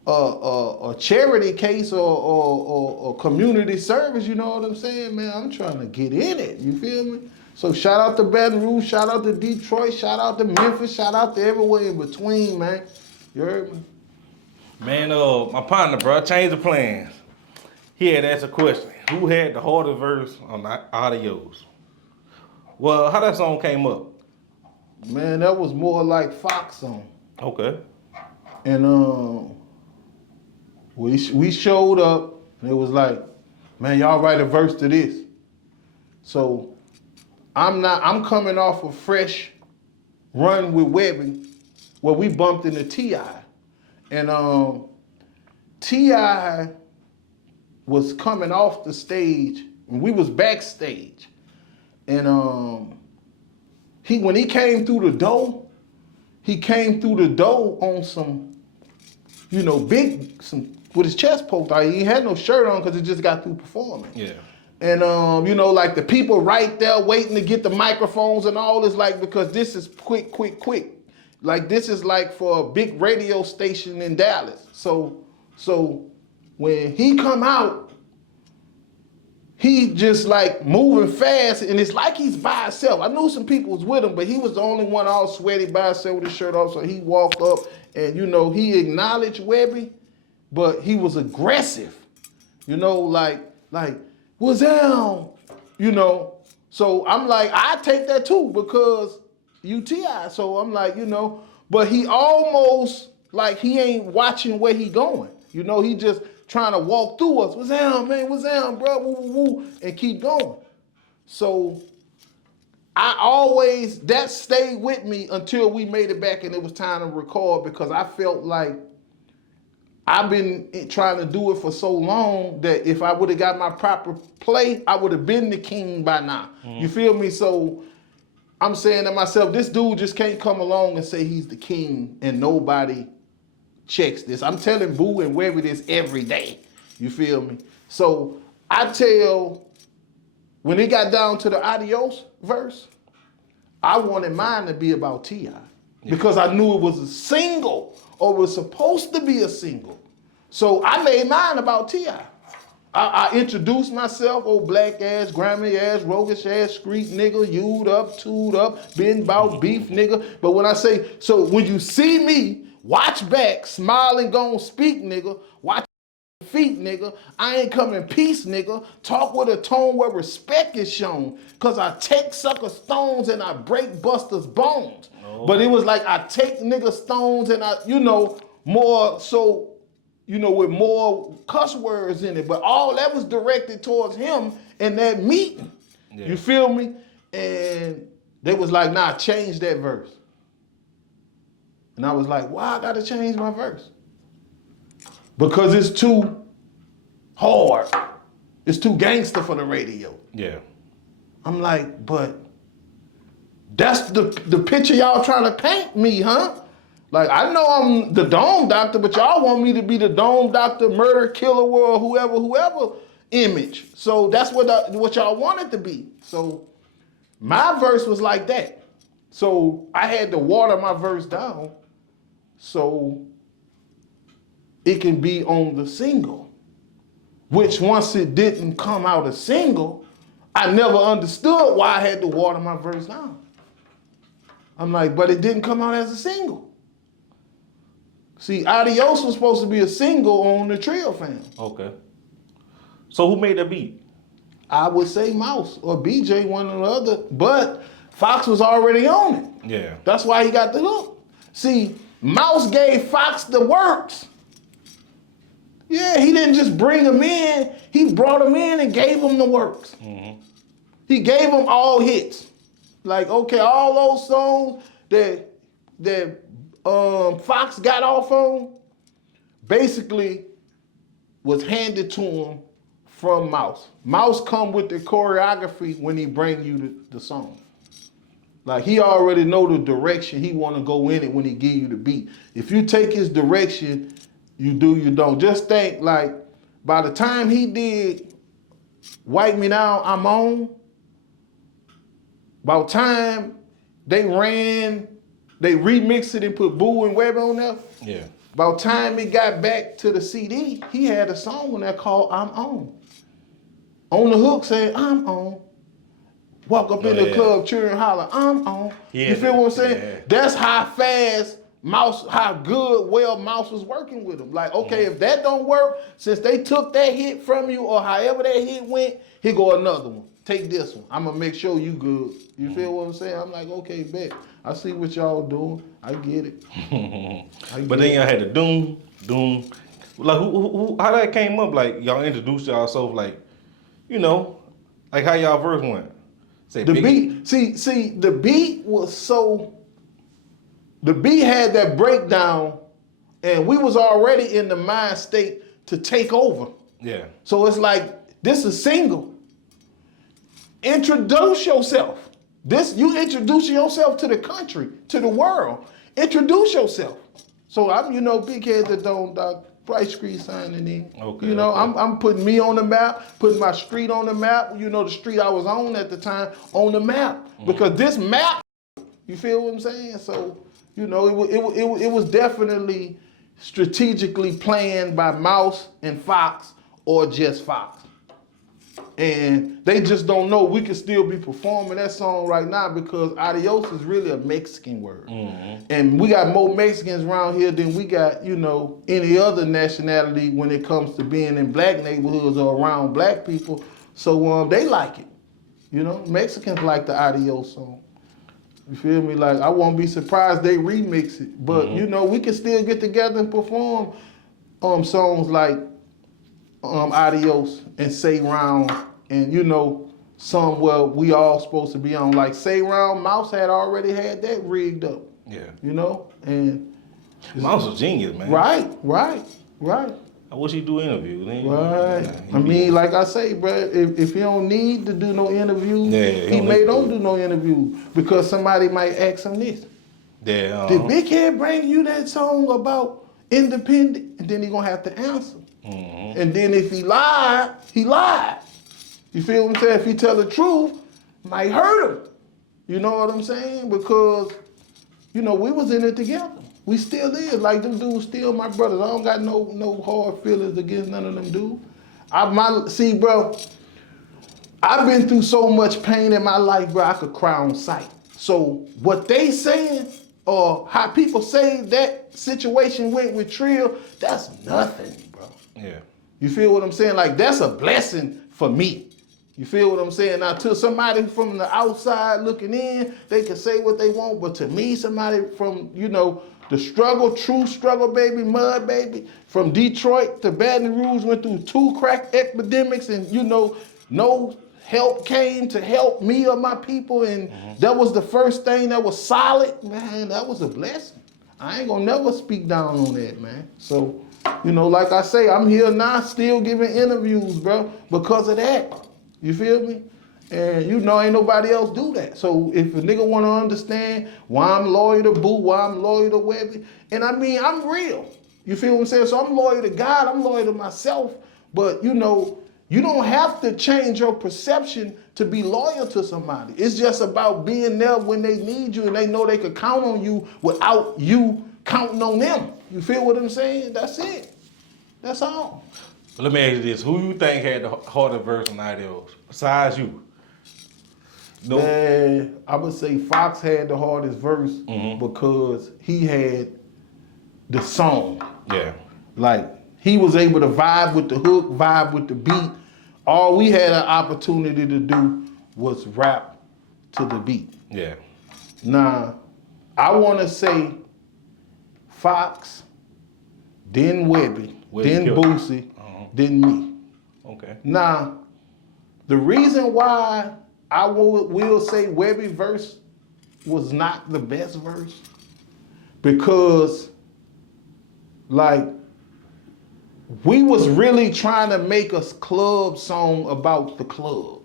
a charity case or community service, you know what I'm saying, man? I'm trying to get in it, you feel me? So shout out to Baton Rouge, shout out to Detroit, shout out to Memphis, shout out to everywhere in between, man. You heard me? Man, my partner, bro, changed the plans. He had asked a question. Who had the hardest verse on Adios? Well, how that song came up? Man, that was more like Fox song. Okay. And we showed up and it was like, man, y'all write a verse to this. So I'm coming off a fresh run with Webby where we bumped into T.I. And T.I. was coming off the stage and we was backstage. And when he came through the door, on some, you know, with his chest poked out. He had no shirt on because he just got through performing. Yeah. And you know, like the people right there waiting to get the microphones and all this, like, because this is quick. Like this is like for a big radio station in Dallas. So when he come out, he just like moving fast and it's like he's by himself. I knew some people was with him, but he was the only one all sweaty by himself with his shirt off. So he walked up and, you know, he acknowledged Webby, but he was aggressive. You know, like, what's down? You know, so I'm like, I take that too because UTI. So I'm like, you know, but he almost like he ain't watching where he going. You know, he just trying to walk through us. What's down, man? What's down, bro? Woo, woo, woo, and keep going. So that stayed with me until we made it back and it was time to record because I felt like I've been trying to do it for so long that if I would have got my proper play, I would have been the king by now. You feel me? So I'm saying to myself, this dude just can't come along and say he's the king and nobody checks this. I'm telling Boo and Webby this every day. You feel me? So when it got down to the Adios verse, I wanted mine to be about T.I. because I knew it was a single or was supposed to be a single. So I made mine about T.I. I introduced myself, old black ass, Grammy ass, roguish ass, street nigga, you'd up, tooled up, been bout beef nigga. But when I say, so when you see me, watch back, smile and gon' speak nigga, watch feet nigga, I ain't come in peace nigga, talk with a tone where respect is shown, cause I take sucker stones and I break busters bones. Oh. But it was like I take nigga stones and I, you know, more so, you know, with more cuss words in it, but all that was directed towards him in that meeting. Yeah. You feel me? And they was like, nah, change that verse. And I was like, why I gotta change my verse? Because it's too hard. It's too gangster for the radio. Yeah. I'm like, but that's the picture y'all trying to paint me, huh? Like, I know I'm the Dome Doctor, but y'all want me to be the Dome Doctor, murder, killer, or whoever. image. So that's what y'all wanted to be. So my verse was like that. So I had to water my verse down so it can be on the single. Which once it didn't come out a single, I never understood why I had to water my verse down. I'm like, but it didn't come out as a single. See, Adios was supposed to be a single on the Trill Fam. Okay. So who made the beat? I would say Mouse or BJ, one or the other, but Fox was already on it. Yeah. That's why he got the hook. See, Mouse gave Fox the works. Yeah, he didn't just bring him in, he brought him in and gave him the works. Mm-hmm. He gave him all hits. Like, okay, all those songs that Fox got off on, basically was handed to him from Mouse. Mouse come with the choreography when he bring you the song. Like, he already know the direction he want to go in it when he give you the beat. If you take his direction, you do, you don't. Just think, like, by the time he did Wipe Me Down, I'm On, about time they remixed it and put Boo and Webby on there. Yeah. About time it got back to the CD, he had a song on there called I'm On. On the hook saying, I'm on. Walk up in the club, cheering, holler, I'm on. Yeah, you feel what I'm saying? Yeah. That's how fast Mouse, how good, well Mouse was working with him. Like, okay, if that don't work, since they took that hit from you or however that hit went, here go another one. Take this one. I'm gonna make sure you good. You feel what I'm saying? I'm like, okay, bet. I see what y'all doing. I get it. But then y'all had the doom. Like who how that came up? Like y'all introduced yourself, like, you know, like how y'all verse went. Say The Biggie. beat, see, the beat was so, the beat had that breakdown and we was already in the mind state to take over. Yeah. So it's like, this is single. Introduce yourself. You introduce yourself to the country, to the world. Introduce yourself. So I'm, big head that don't Price Street signing in. Okay. I'm putting me on the map, putting my street on the map. The street I was on at the time on the map because this map. You feel what I'm saying? So it was definitely strategically planned by Mouse and Fox or just Fox. And they just don't know we can still be performing that song right now because adios is really a Mexican word. Mm-hmm. And we got more Mexicans around here than we got, any other nationality when it comes to being in black neighborhoods or around black people. So they like it. Mexicans like the adios song. You feel me? Like, I won't be surprised they remix it. But, we can still get together and perform songs like Adios and Say Round and some where we all supposed to be on. Like Say Round, Mouse had already had that rigged up. Yeah. And Mouse was genius, man. Right. I wish he'd do interviews. Right. I mean, like I say, bro, if he don't need to do no interviews, he don't do no interviews because somebody might ask him this. Yeah. Did Big Head bring you that song about independent? And then he gonna have to answer. Mm-hmm. And then if he lied, he lied. You feel what I'm saying? If he tell the truth, might hurt him. You know what I'm saying? Because, we was in it together. We still is. Like, them dudes still my brothers. I don't got no hard feelings against none of them dudes. See, bro, I've been through so much pain in my life, bro, I could cry on sight. So what they saying or how people say that situation went with Trill, that's nothing, bro. Yeah. You feel what I'm saying? Like, that's a blessing for me. You feel what I'm saying? Now, to somebody from the outside looking in, they can say what they want, but to me, somebody from, the struggle, true struggle, baby, mud, baby, from Detroit to Baton Rouge, went through 2 crack epidemics and, no help came to help me or my people, and that was the first thing that was solid, man, that was a blessing. I ain't gonna never speak down on that, man. So, like I say, I'm here now still giving interviews, bro, because of that. You feel me? And ain't nobody else do that. So if a nigga wanna understand why I'm loyal to Boo, why I'm loyal to Webby, and I mean, I'm real. You feel what I'm saying? So I'm loyal to God, I'm loyal to myself, but you You don't have to change your perception to be loyal to somebody. It's just about being there when they need you and they know they could count on you without you counting on them. You feel what I'm saying? That's it. That's all. But let me ask you this: who you think had the hardest verse on Ideals besides you? No. Man, I would say Fox had the hardest verse because he had the song. Yeah. Like, he was able to vibe with the hook, vibe with the beat. All we had an opportunity to do was rap to the beat. Yeah. Now, I want to say Fox, then Webby, then killed it. Boosie, then me. Okay. Now, the reason why I will say Webby verse was not the best verse, because, like, we was really trying to make a club song about the club.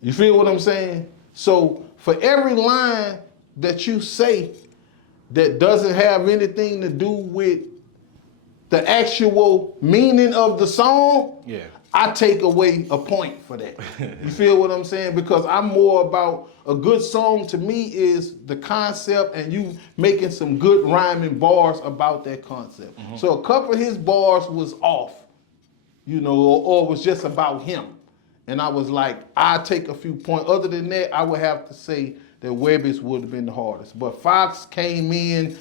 You feel what I'm saying? So for every line that you say that doesn't have anything to do with the actual meaning of the song, Yeah. I take away a point for that. You feel what I'm saying? Because I'm more about, a good song to me is the concept and you making some good rhyming bars about that concept. So a couple of his bars was off, you know, or was just about him. And I was like, I take a few points. Other than that, I would have to say that Webby's would have been the hardest. But Fox came in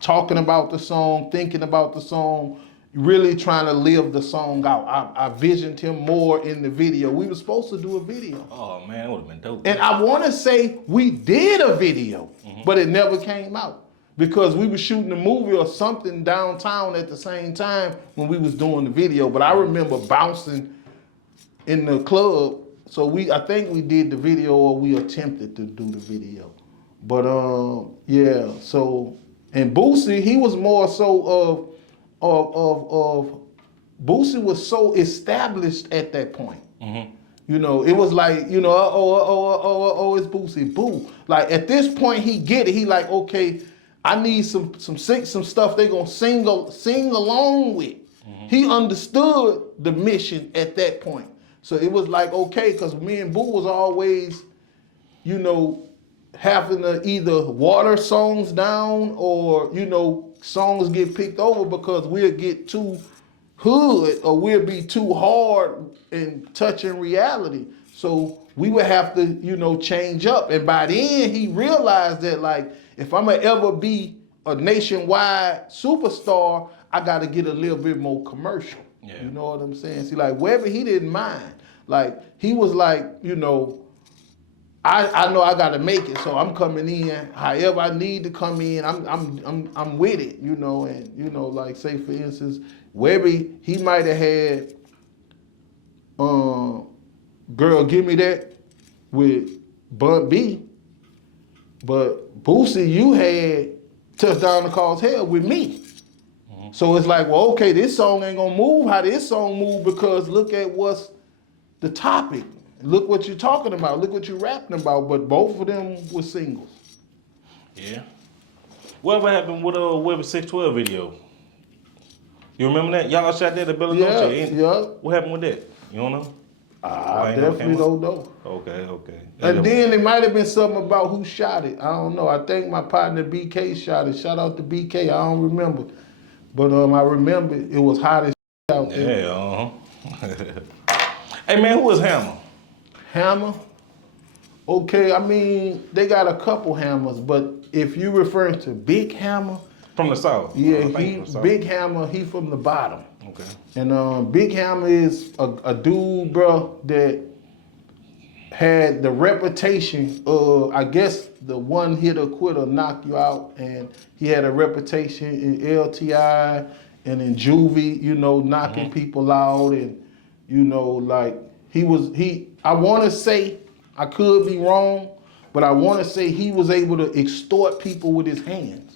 talking about the song, thinking about the song, really trying to live the song out. I visioned him more in the video. We were supposed to do a video. Oh man, it would have been dope. And I want to say we did a video, but it never came out because we were shooting a movie or something downtown at the same time when we was doing the video. But I remember bouncing in the club. So I think we did the video, or we attempted to do the video. But yeah, so, and Boosie, he was more so of Boosie was so established at that point. You know, it was like, you know, it's Boosie, boo. Like at this point, he get it. He like, okay, I need some stuff they gonna sing along with. He understood the mission at that point. So it was like, okay, because me and Boo was always, you know, having to either water songs down or, you know, songs get picked over because we'll get too hood or we'll be too hard and touching reality. So we would have to, you know, change up. And by then he realized that, like, if I'm gonna ever be a nationwide superstar, I gotta get a little bit more commercial. Yeah. You know what I'm saying? See, like Webby, he didn't mind. Like, he was like, you know, I know I gotta make it, so I'm coming in however I need to come in. I'm with it, you know, and you know, like say for instance, Webby, he might have had Girl Give Me That with Bun B, but Boosie, you had Touchdown to Cause Hell with me. So it's like, well, okay, this song ain't gonna move how this song move because look at what's the topic. Look what you're talking about. Look what you're rapping about. But both of them were singles. Yeah. Whatever happened with Webby 612 video? You remember that? Y'all shot that at Bella Noche. Yeah. What happened with that? You don't know? I definitely don't know. Okay. And then it might have been something about who shot it. I don't know. I think my partner BK shot it. Shout out to BK. I don't remember. But I remember it was hot as out there. Yeah, Hey man, who was Hammer? Hammer? Okay, I mean, they got a couple Hammers, but if you're referring to Big Hammer. From the South. Yeah, Big Hammer, he from the bottom. Okay. And Big Hammer is a dude, bro, that had the reputation of, I guess, the one hitter quitter knock you out, and he had a reputation in LTI and in Juvie, you know, knocking people out, and you know, like I want to say, I could be wrong, but I want to say he was able to extort people with his hands,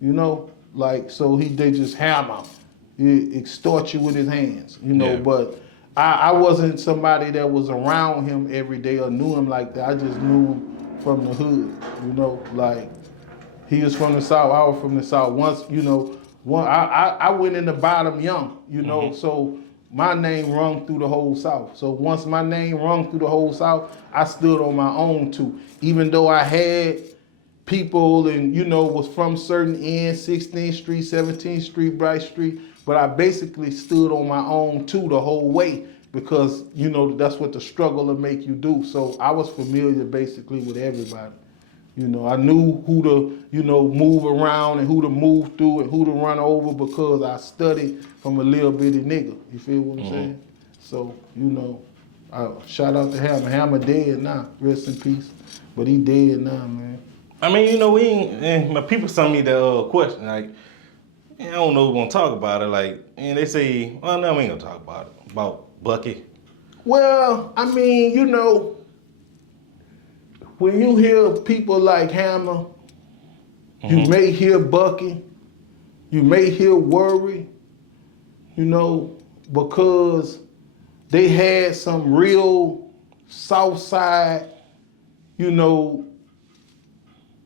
you know, like so they just hammer, he extort you with his hands, you know, but. I wasn't somebody that was around him every day or knew him like that. I just knew him from the hood, you know, like he was from the South, I was from the South. Once, you know, I went in the bottom young, you know, so my name rung through the whole South. So once my name rung through the whole South, I stood on my own too. Even though I had people and, was from certain ends, 16th Street, 17th Street, Bright Street, but I basically stood on my own too the whole way because, that's what the struggle will make you do. So I was familiar basically with everybody. I knew who to, move around and who to move through and who to run over because I studied from a little bitty nigga. You feel what I'm saying? So, shout out to Hammer. Hammer dead now, rest in peace. But he dead now, man. I mean, we ain't, my people sent me the question, like, I don't know if we're gonna talk about it, like, and they say, well, no, we ain't gonna talk about it, about Bucky. Well, I mean, when you hear people like Hammer, you may hear Bucky, you may hear Worry, because they had some real South Side,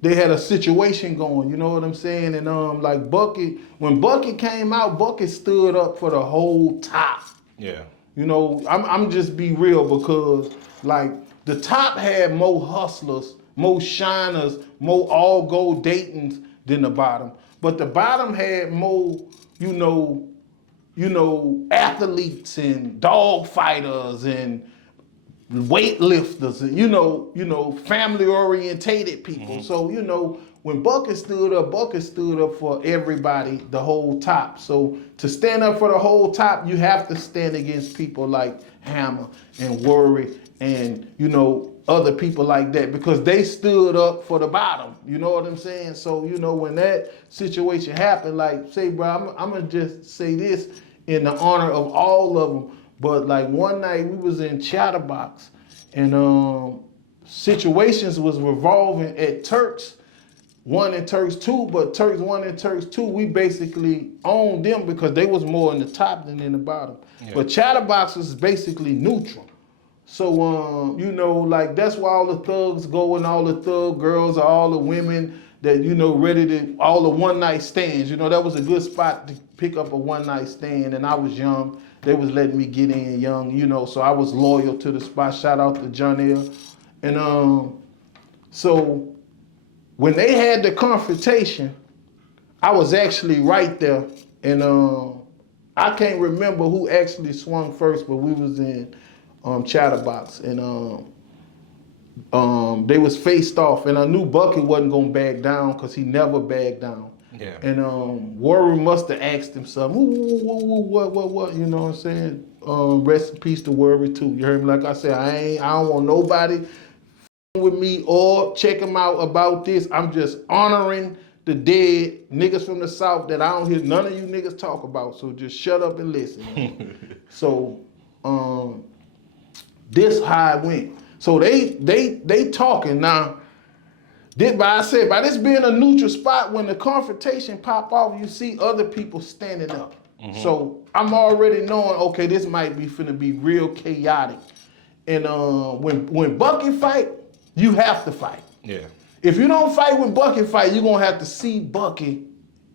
they had a situation going, you know what I'm saying? And like Bucky, when Bucky came out, Bucky stood up for the whole top. Yeah. I'm just be real because like the top had more hustlers, more shiners, more all gold Daytons than the bottom. But the bottom had more, athletes and dog fighters and weightlifters and family orientated people. So when Bucky stood up for everybody, the whole top. So to stand up for the whole top, you have to stand against people like Hammer and Worry and other people like that because they stood up for the bottom. You know what I'm saying? So when that situation happened, like say, bro, I'm gonna just say this in the honor of all of them. But like one night we was in Chatterbox and situations was revolving at Turks 1 and Turks 2, but Turks 1 and Turks 2, we basically owned them because they was more in the top than in the bottom. Yeah. But Chatterbox was basically neutral. So, like that's why all the thugs go and all the thug girls are all the women that, ready to, all the one night stands. That was a good spot to pick up a one night stand and I was young. They was letting me get in young, so I was loyal to the spot. Shout out to Jonell. And so when they had the confrontation, I was actually right there. And I can't remember who actually swung first, but we was in Chatterbox. And they was faced off. And I knew Bucky wasn't going to back down because he never backed down. Yeah. And Worry must have asked him something. What? You know what I'm saying? Rest in peace to Worry too. You heard me? Like I said, I don't want nobody with me or check him out about this. I'm just honoring the dead niggas from the South that I don't hear none of you niggas talk about. So just shut up and listen. So this how it went. So they talking now. By this being a neutral spot, when the confrontation pop off, you see other people standing up. Mm-hmm. So I'm already knowing, okay, this might be finna be real chaotic. And when Bucky fight, you have to fight. Yeah. If you don't fight when Bucky fight, you're gonna have to see Bucky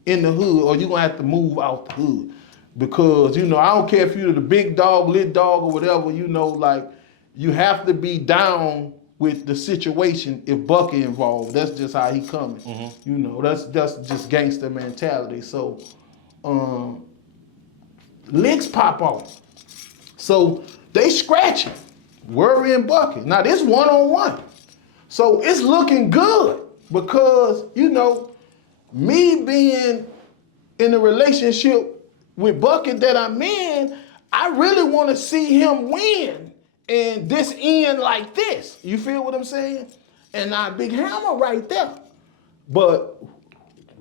in the hood, or you're gonna have to move out the hood. Because, I don't care if you're the big dog, lit dog, or whatever, like, you have to be down with the situation if Bucky involved. That's just how he coming. Mm-hmm. That's just gangster mentality. So licks pop off. So they scratching, Worry and Bucky. Now this one-on-one. So it's looking good because, me being in a relationship with Bucky that I'm in, I really want to see him win. And this end like this. You feel what I'm saying? And now Big Hammer right there. But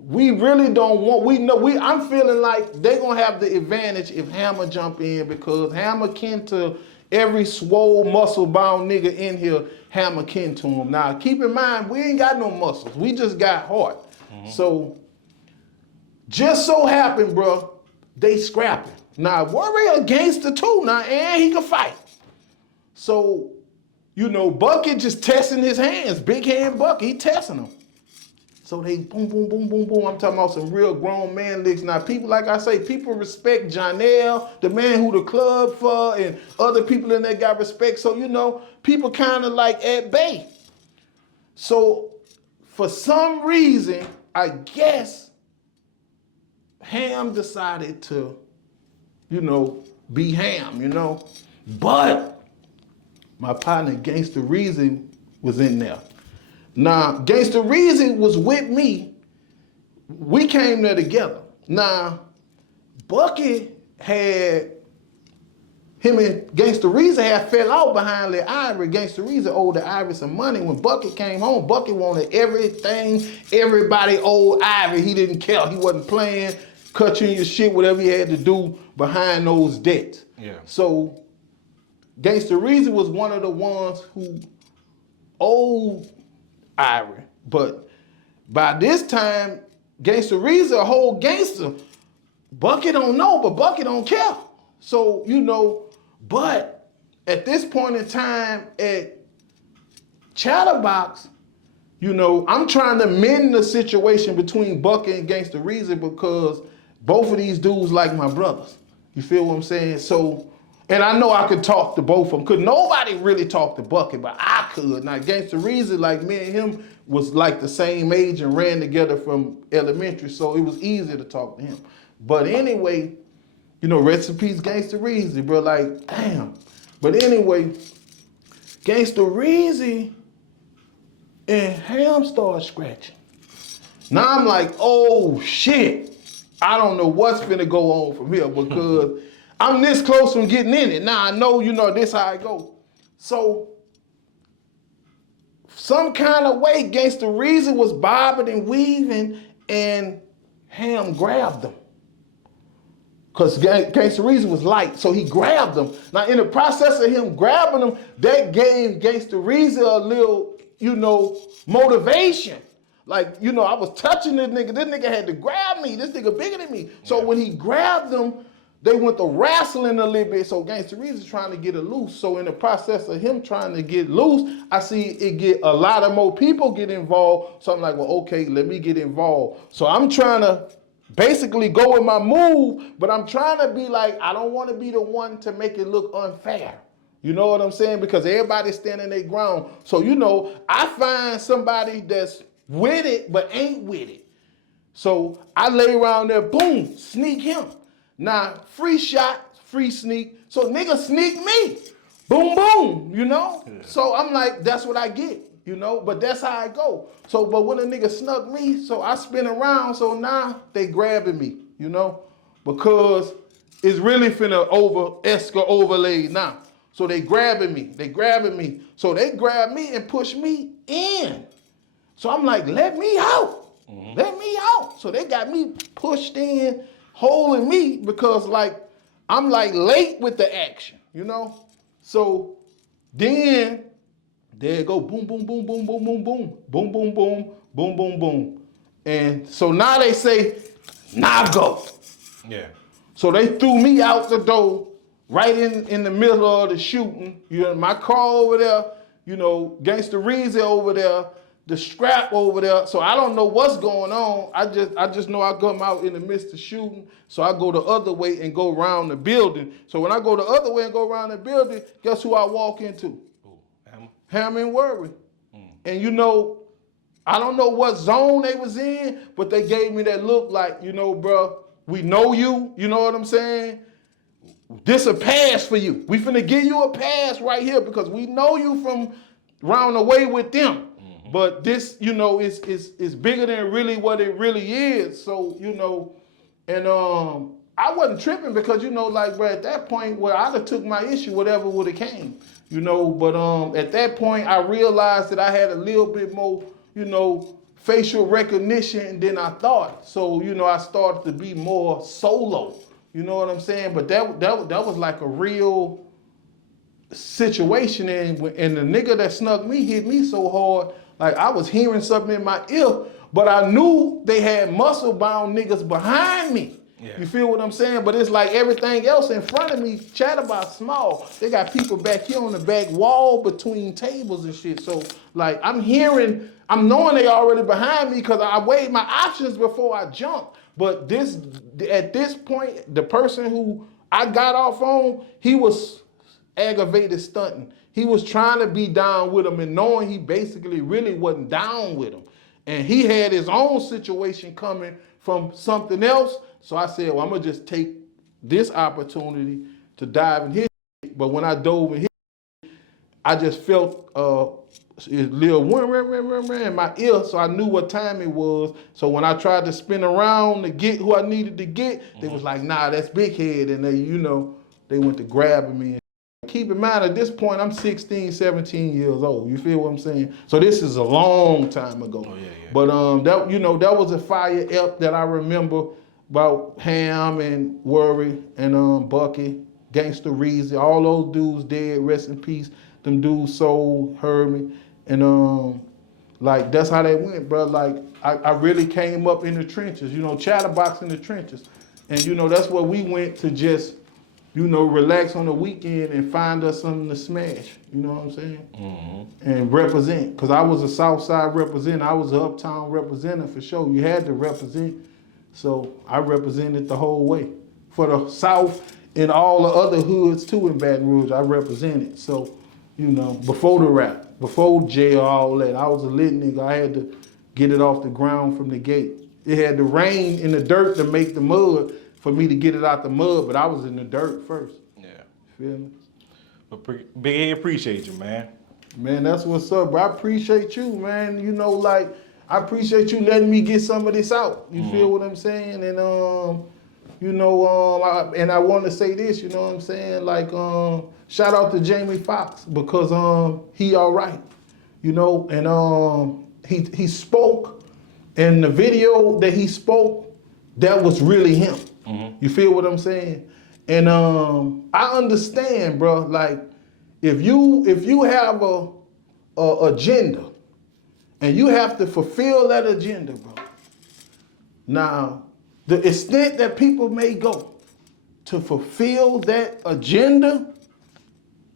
we really don't want, I'm feeling like they're gonna have the advantage if Hammer jump in because Hammer kin to every swole muscle bound nigga in here, Hammer kin to him. Now keep in mind, we ain't got no muscles. We just got heart. Mm-hmm. So just so happened, bro, they scrapping. Now Worry a gangster too now, and he can fight. So, Bucky just testing his hands. Big hand Bucky, he testing them. So they boom, boom, boom, boom, boom. I'm talking about some real grown man licks. Now, people, like I say, people respect Jonell, the man who the club for, and other people in there got respect. So, you know, people kind of like at bay. So, for some reason, I guess Ham decided to, you know, be Ham, you know. But my partner, Gangsta Reason, was in there. Now, Gangsta Reason was with me. We came there together. Now, Bucky had, him and Gangsta Reason had fell out behind Lil Ivory. Gangsta Reason owed the Ivory some money. When Bucky came home, Bucky wanted everything, everybody owed Ivory. He didn't care. He wasn't playing, cut you in your shit, whatever he had to do behind those debts. Yeah. So, Gangsta Reason was one of the ones who owed Ivory. But by this time, Gangsta Reason, a whole gangster, Bucky don't know, but Bucky don't care. So, you know, but at this point in time at Chatterbox, you know, I'm trying to mend the situation between Bucky and Gangsta Reason because both of these dudes like my brothers. You feel what I'm saying? So, and I know I could talk to both of them. Could nobody really talk to Bucky, but I could. Now, Gangsta Reason, like me and him, was like the same age and ran together from elementary, so it was easy to talk to him. But anyway, you know, rest in peace, Gangsta Reason, bro. Like, damn. But anyway, Gangsta Reason and Ham started scratching. Now I'm like, oh shit. I don't know what's finna go on from here because I'm this close from getting in it. Now I know, you know, this how I go. So, some kind of way, Gangsta Reason was bobbing and weaving and Ham grabbed him. Because Gangsta Reason was light, so he grabbed him. Now, in the process of him grabbing him, that gave Gangsta Reason a little, you know, motivation. Like, you know, I was touching this nigga had to grab me. This nigga bigger than me. So when he grabbed him, they went to wrestling a little bit. So Gangsta Reason trying to get it loose. So in the process of him trying to get loose, I see it get a lot of more people get involved. So I'm like, well, okay, let me get involved. So I'm trying to basically go with my move, but I'm trying to be like, I don't want to be the one to make it look unfair. You know what I'm saying? Because everybody's standing their ground. So, you know, I find somebody that's with it, but ain't with it. So I lay around there, boom, sneak him. Now, free shot, free sneak. So nigga sneak me. Boom, boom, you know? Yeah. So I'm like, that's what I get, you know? But that's how I go. So, but when a nigga snuck me, so I spin around, so now they grabbing me, you know? Because it's really finna overlay now. So they grabbing me. So they grab me and push me in. So I'm like, let me out. Mm-hmm. Let me out. So they got me pushed in, holding me because like, I'm like late with the action, you know? So then there it go, boom, boom, boom, boom, boom, boom, boom, boom, boom, boom, boom, boom, boom. And so now they say, now go. Yeah. So they threw me out the door right in the middle of the shooting. You know, my car over there, you know, Gangsta Reason over there, the scrap over there. So I don't know what's going on. I just know I come out in the midst of shooting. So I go the other way and go around the building. So when I go the other way and go around the building, guess who I walk into? Hammer and Worry. And you know, I don't know what zone they was in, but they gave me that look like, you know, bro, we know you, you know what I'm saying? This a pass for you. We finna give you a pass right here because we know you from round the way with them. Mm-hmm. But this, you know, is bigger than really what it really is. So, you know, and I wasn't tripping because, you know, like, bro, at that point where I'd have took my issue, whatever would have came, you know, but at that point I realized that I had a little bit more, you know, facial recognition than I thought. So, you know, I started to be more solo. You know what I'm saying? But that was like a real situation, and the nigga that snuck me hit me so hard, like I was hearing something in my ear, but I knew they had muscle-bound niggas behind me. Yeah. You feel what I'm saying? But it's like everything else in front of me, Chatterbox small. They got people back here on the back wall between tables and shit. So like I'm hearing I'm knowing they already behind me because I weighed my options before I jumped. But at this point, the person who I got off on, he was aggravated stunting. He was trying to be down with him and knowing he basically really wasn't down with him. And he had his own situation coming from something else. So I said, well, I'm going to just take this opportunity to dive in his shit. But when I dove in his shit, I just felt his little one in my ear, so I knew what time it was. So when I tried to spin around to get who I needed to get, they was like, nah, that's Big Head. And they went to grabbing me. Keep in mind, at this point, I'm 16, 17 years old. You feel what I'm saying? So this is a long time ago. Oh, yeah. But that was a fire ep that I remember about Ham and Worry and Bucky, Gangsta Reezy, all those dudes dead, rest in peace. Them dudes sold, heard me. And like that's how that went, bro. Like I really came up in the trenches, chatterbox in the trenches. And that's where we went to just relax on the weekend and find us something to smash. You know what I'm saying? Mm-hmm. And represent. Because I was a South Side representative. I was an Uptown representative for sure. You had to represent. So I represented the whole way. For the South and all the other hoods too in Baton Rouge, I represented. So, before the rap, before jail, all that, I was a lit nigga. I had to get it off the ground from the gate. It had to rain in the dirt to make the mud for me to get it out the mud, but I was in the dirt first. Yeah. Feel me? But Big Head, appreciate you, man. Man, that's what's up, bro. I appreciate you, man. I appreciate you letting me get some of this out. You feel what I'm saying? And and I want to say this, you know what I'm saying? Like, shout out to Jamie Foxx because he all right, and he spoke, and the video that he spoke, that was really him. You feel what I'm saying? And I understand, bro. Like, if you have a agenda, and you have to fulfill that agenda, bro. Now, the extent that people may go to fulfill that agenda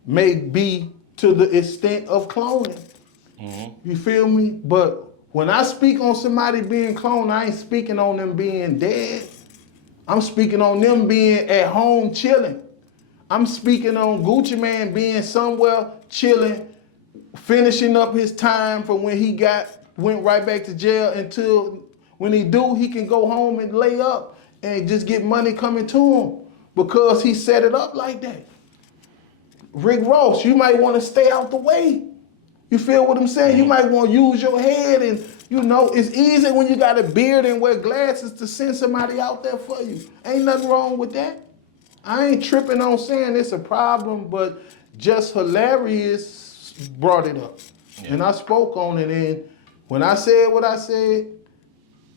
may be to the extent of cloning. You feel me? But when I speak on somebody being cloned, I ain't speaking on them being dead. I'm speaking on them being at home chilling. I'm speaking on Gucci Mane being somewhere chilling, finishing up his time from when he went right back to jail until when he can go home and lay up and just get money coming to him because he set it up like that. Rick Ross, you might want to stay out the way. You feel what I'm saying? You might want to use your head and, it's easy when you got a beard and wear glasses to send somebody out there for you. Ain't nothing wrong with that. I ain't tripping on saying it's a problem, but just hilarious brought it up. Yeah. And I spoke on it, and when I said what I said,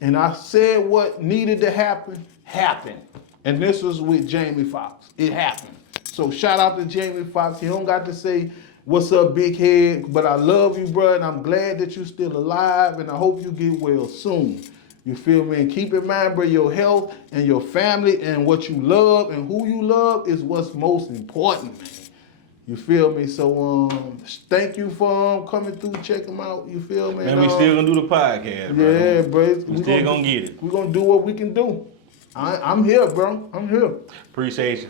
and I said what needed to happen, happened. And this was with Jamie Foxx. It happened. So shout out to Jamie Foxx. He don't got to say, what's up, Big Head, but I love you, bro, and I'm glad that you're still alive, and I hope you get well soon. You feel me? And keep in mind, bro, your health and your family and what you love and who you love is what's most important, man. You feel me? So thank you for coming through, check them out. You feel me? Man, we still gonna do the podcast, bro. Yeah, bro. We still gonna get it. We're gonna do what we can do. I'm here, bro. I'm here. Appreciate you.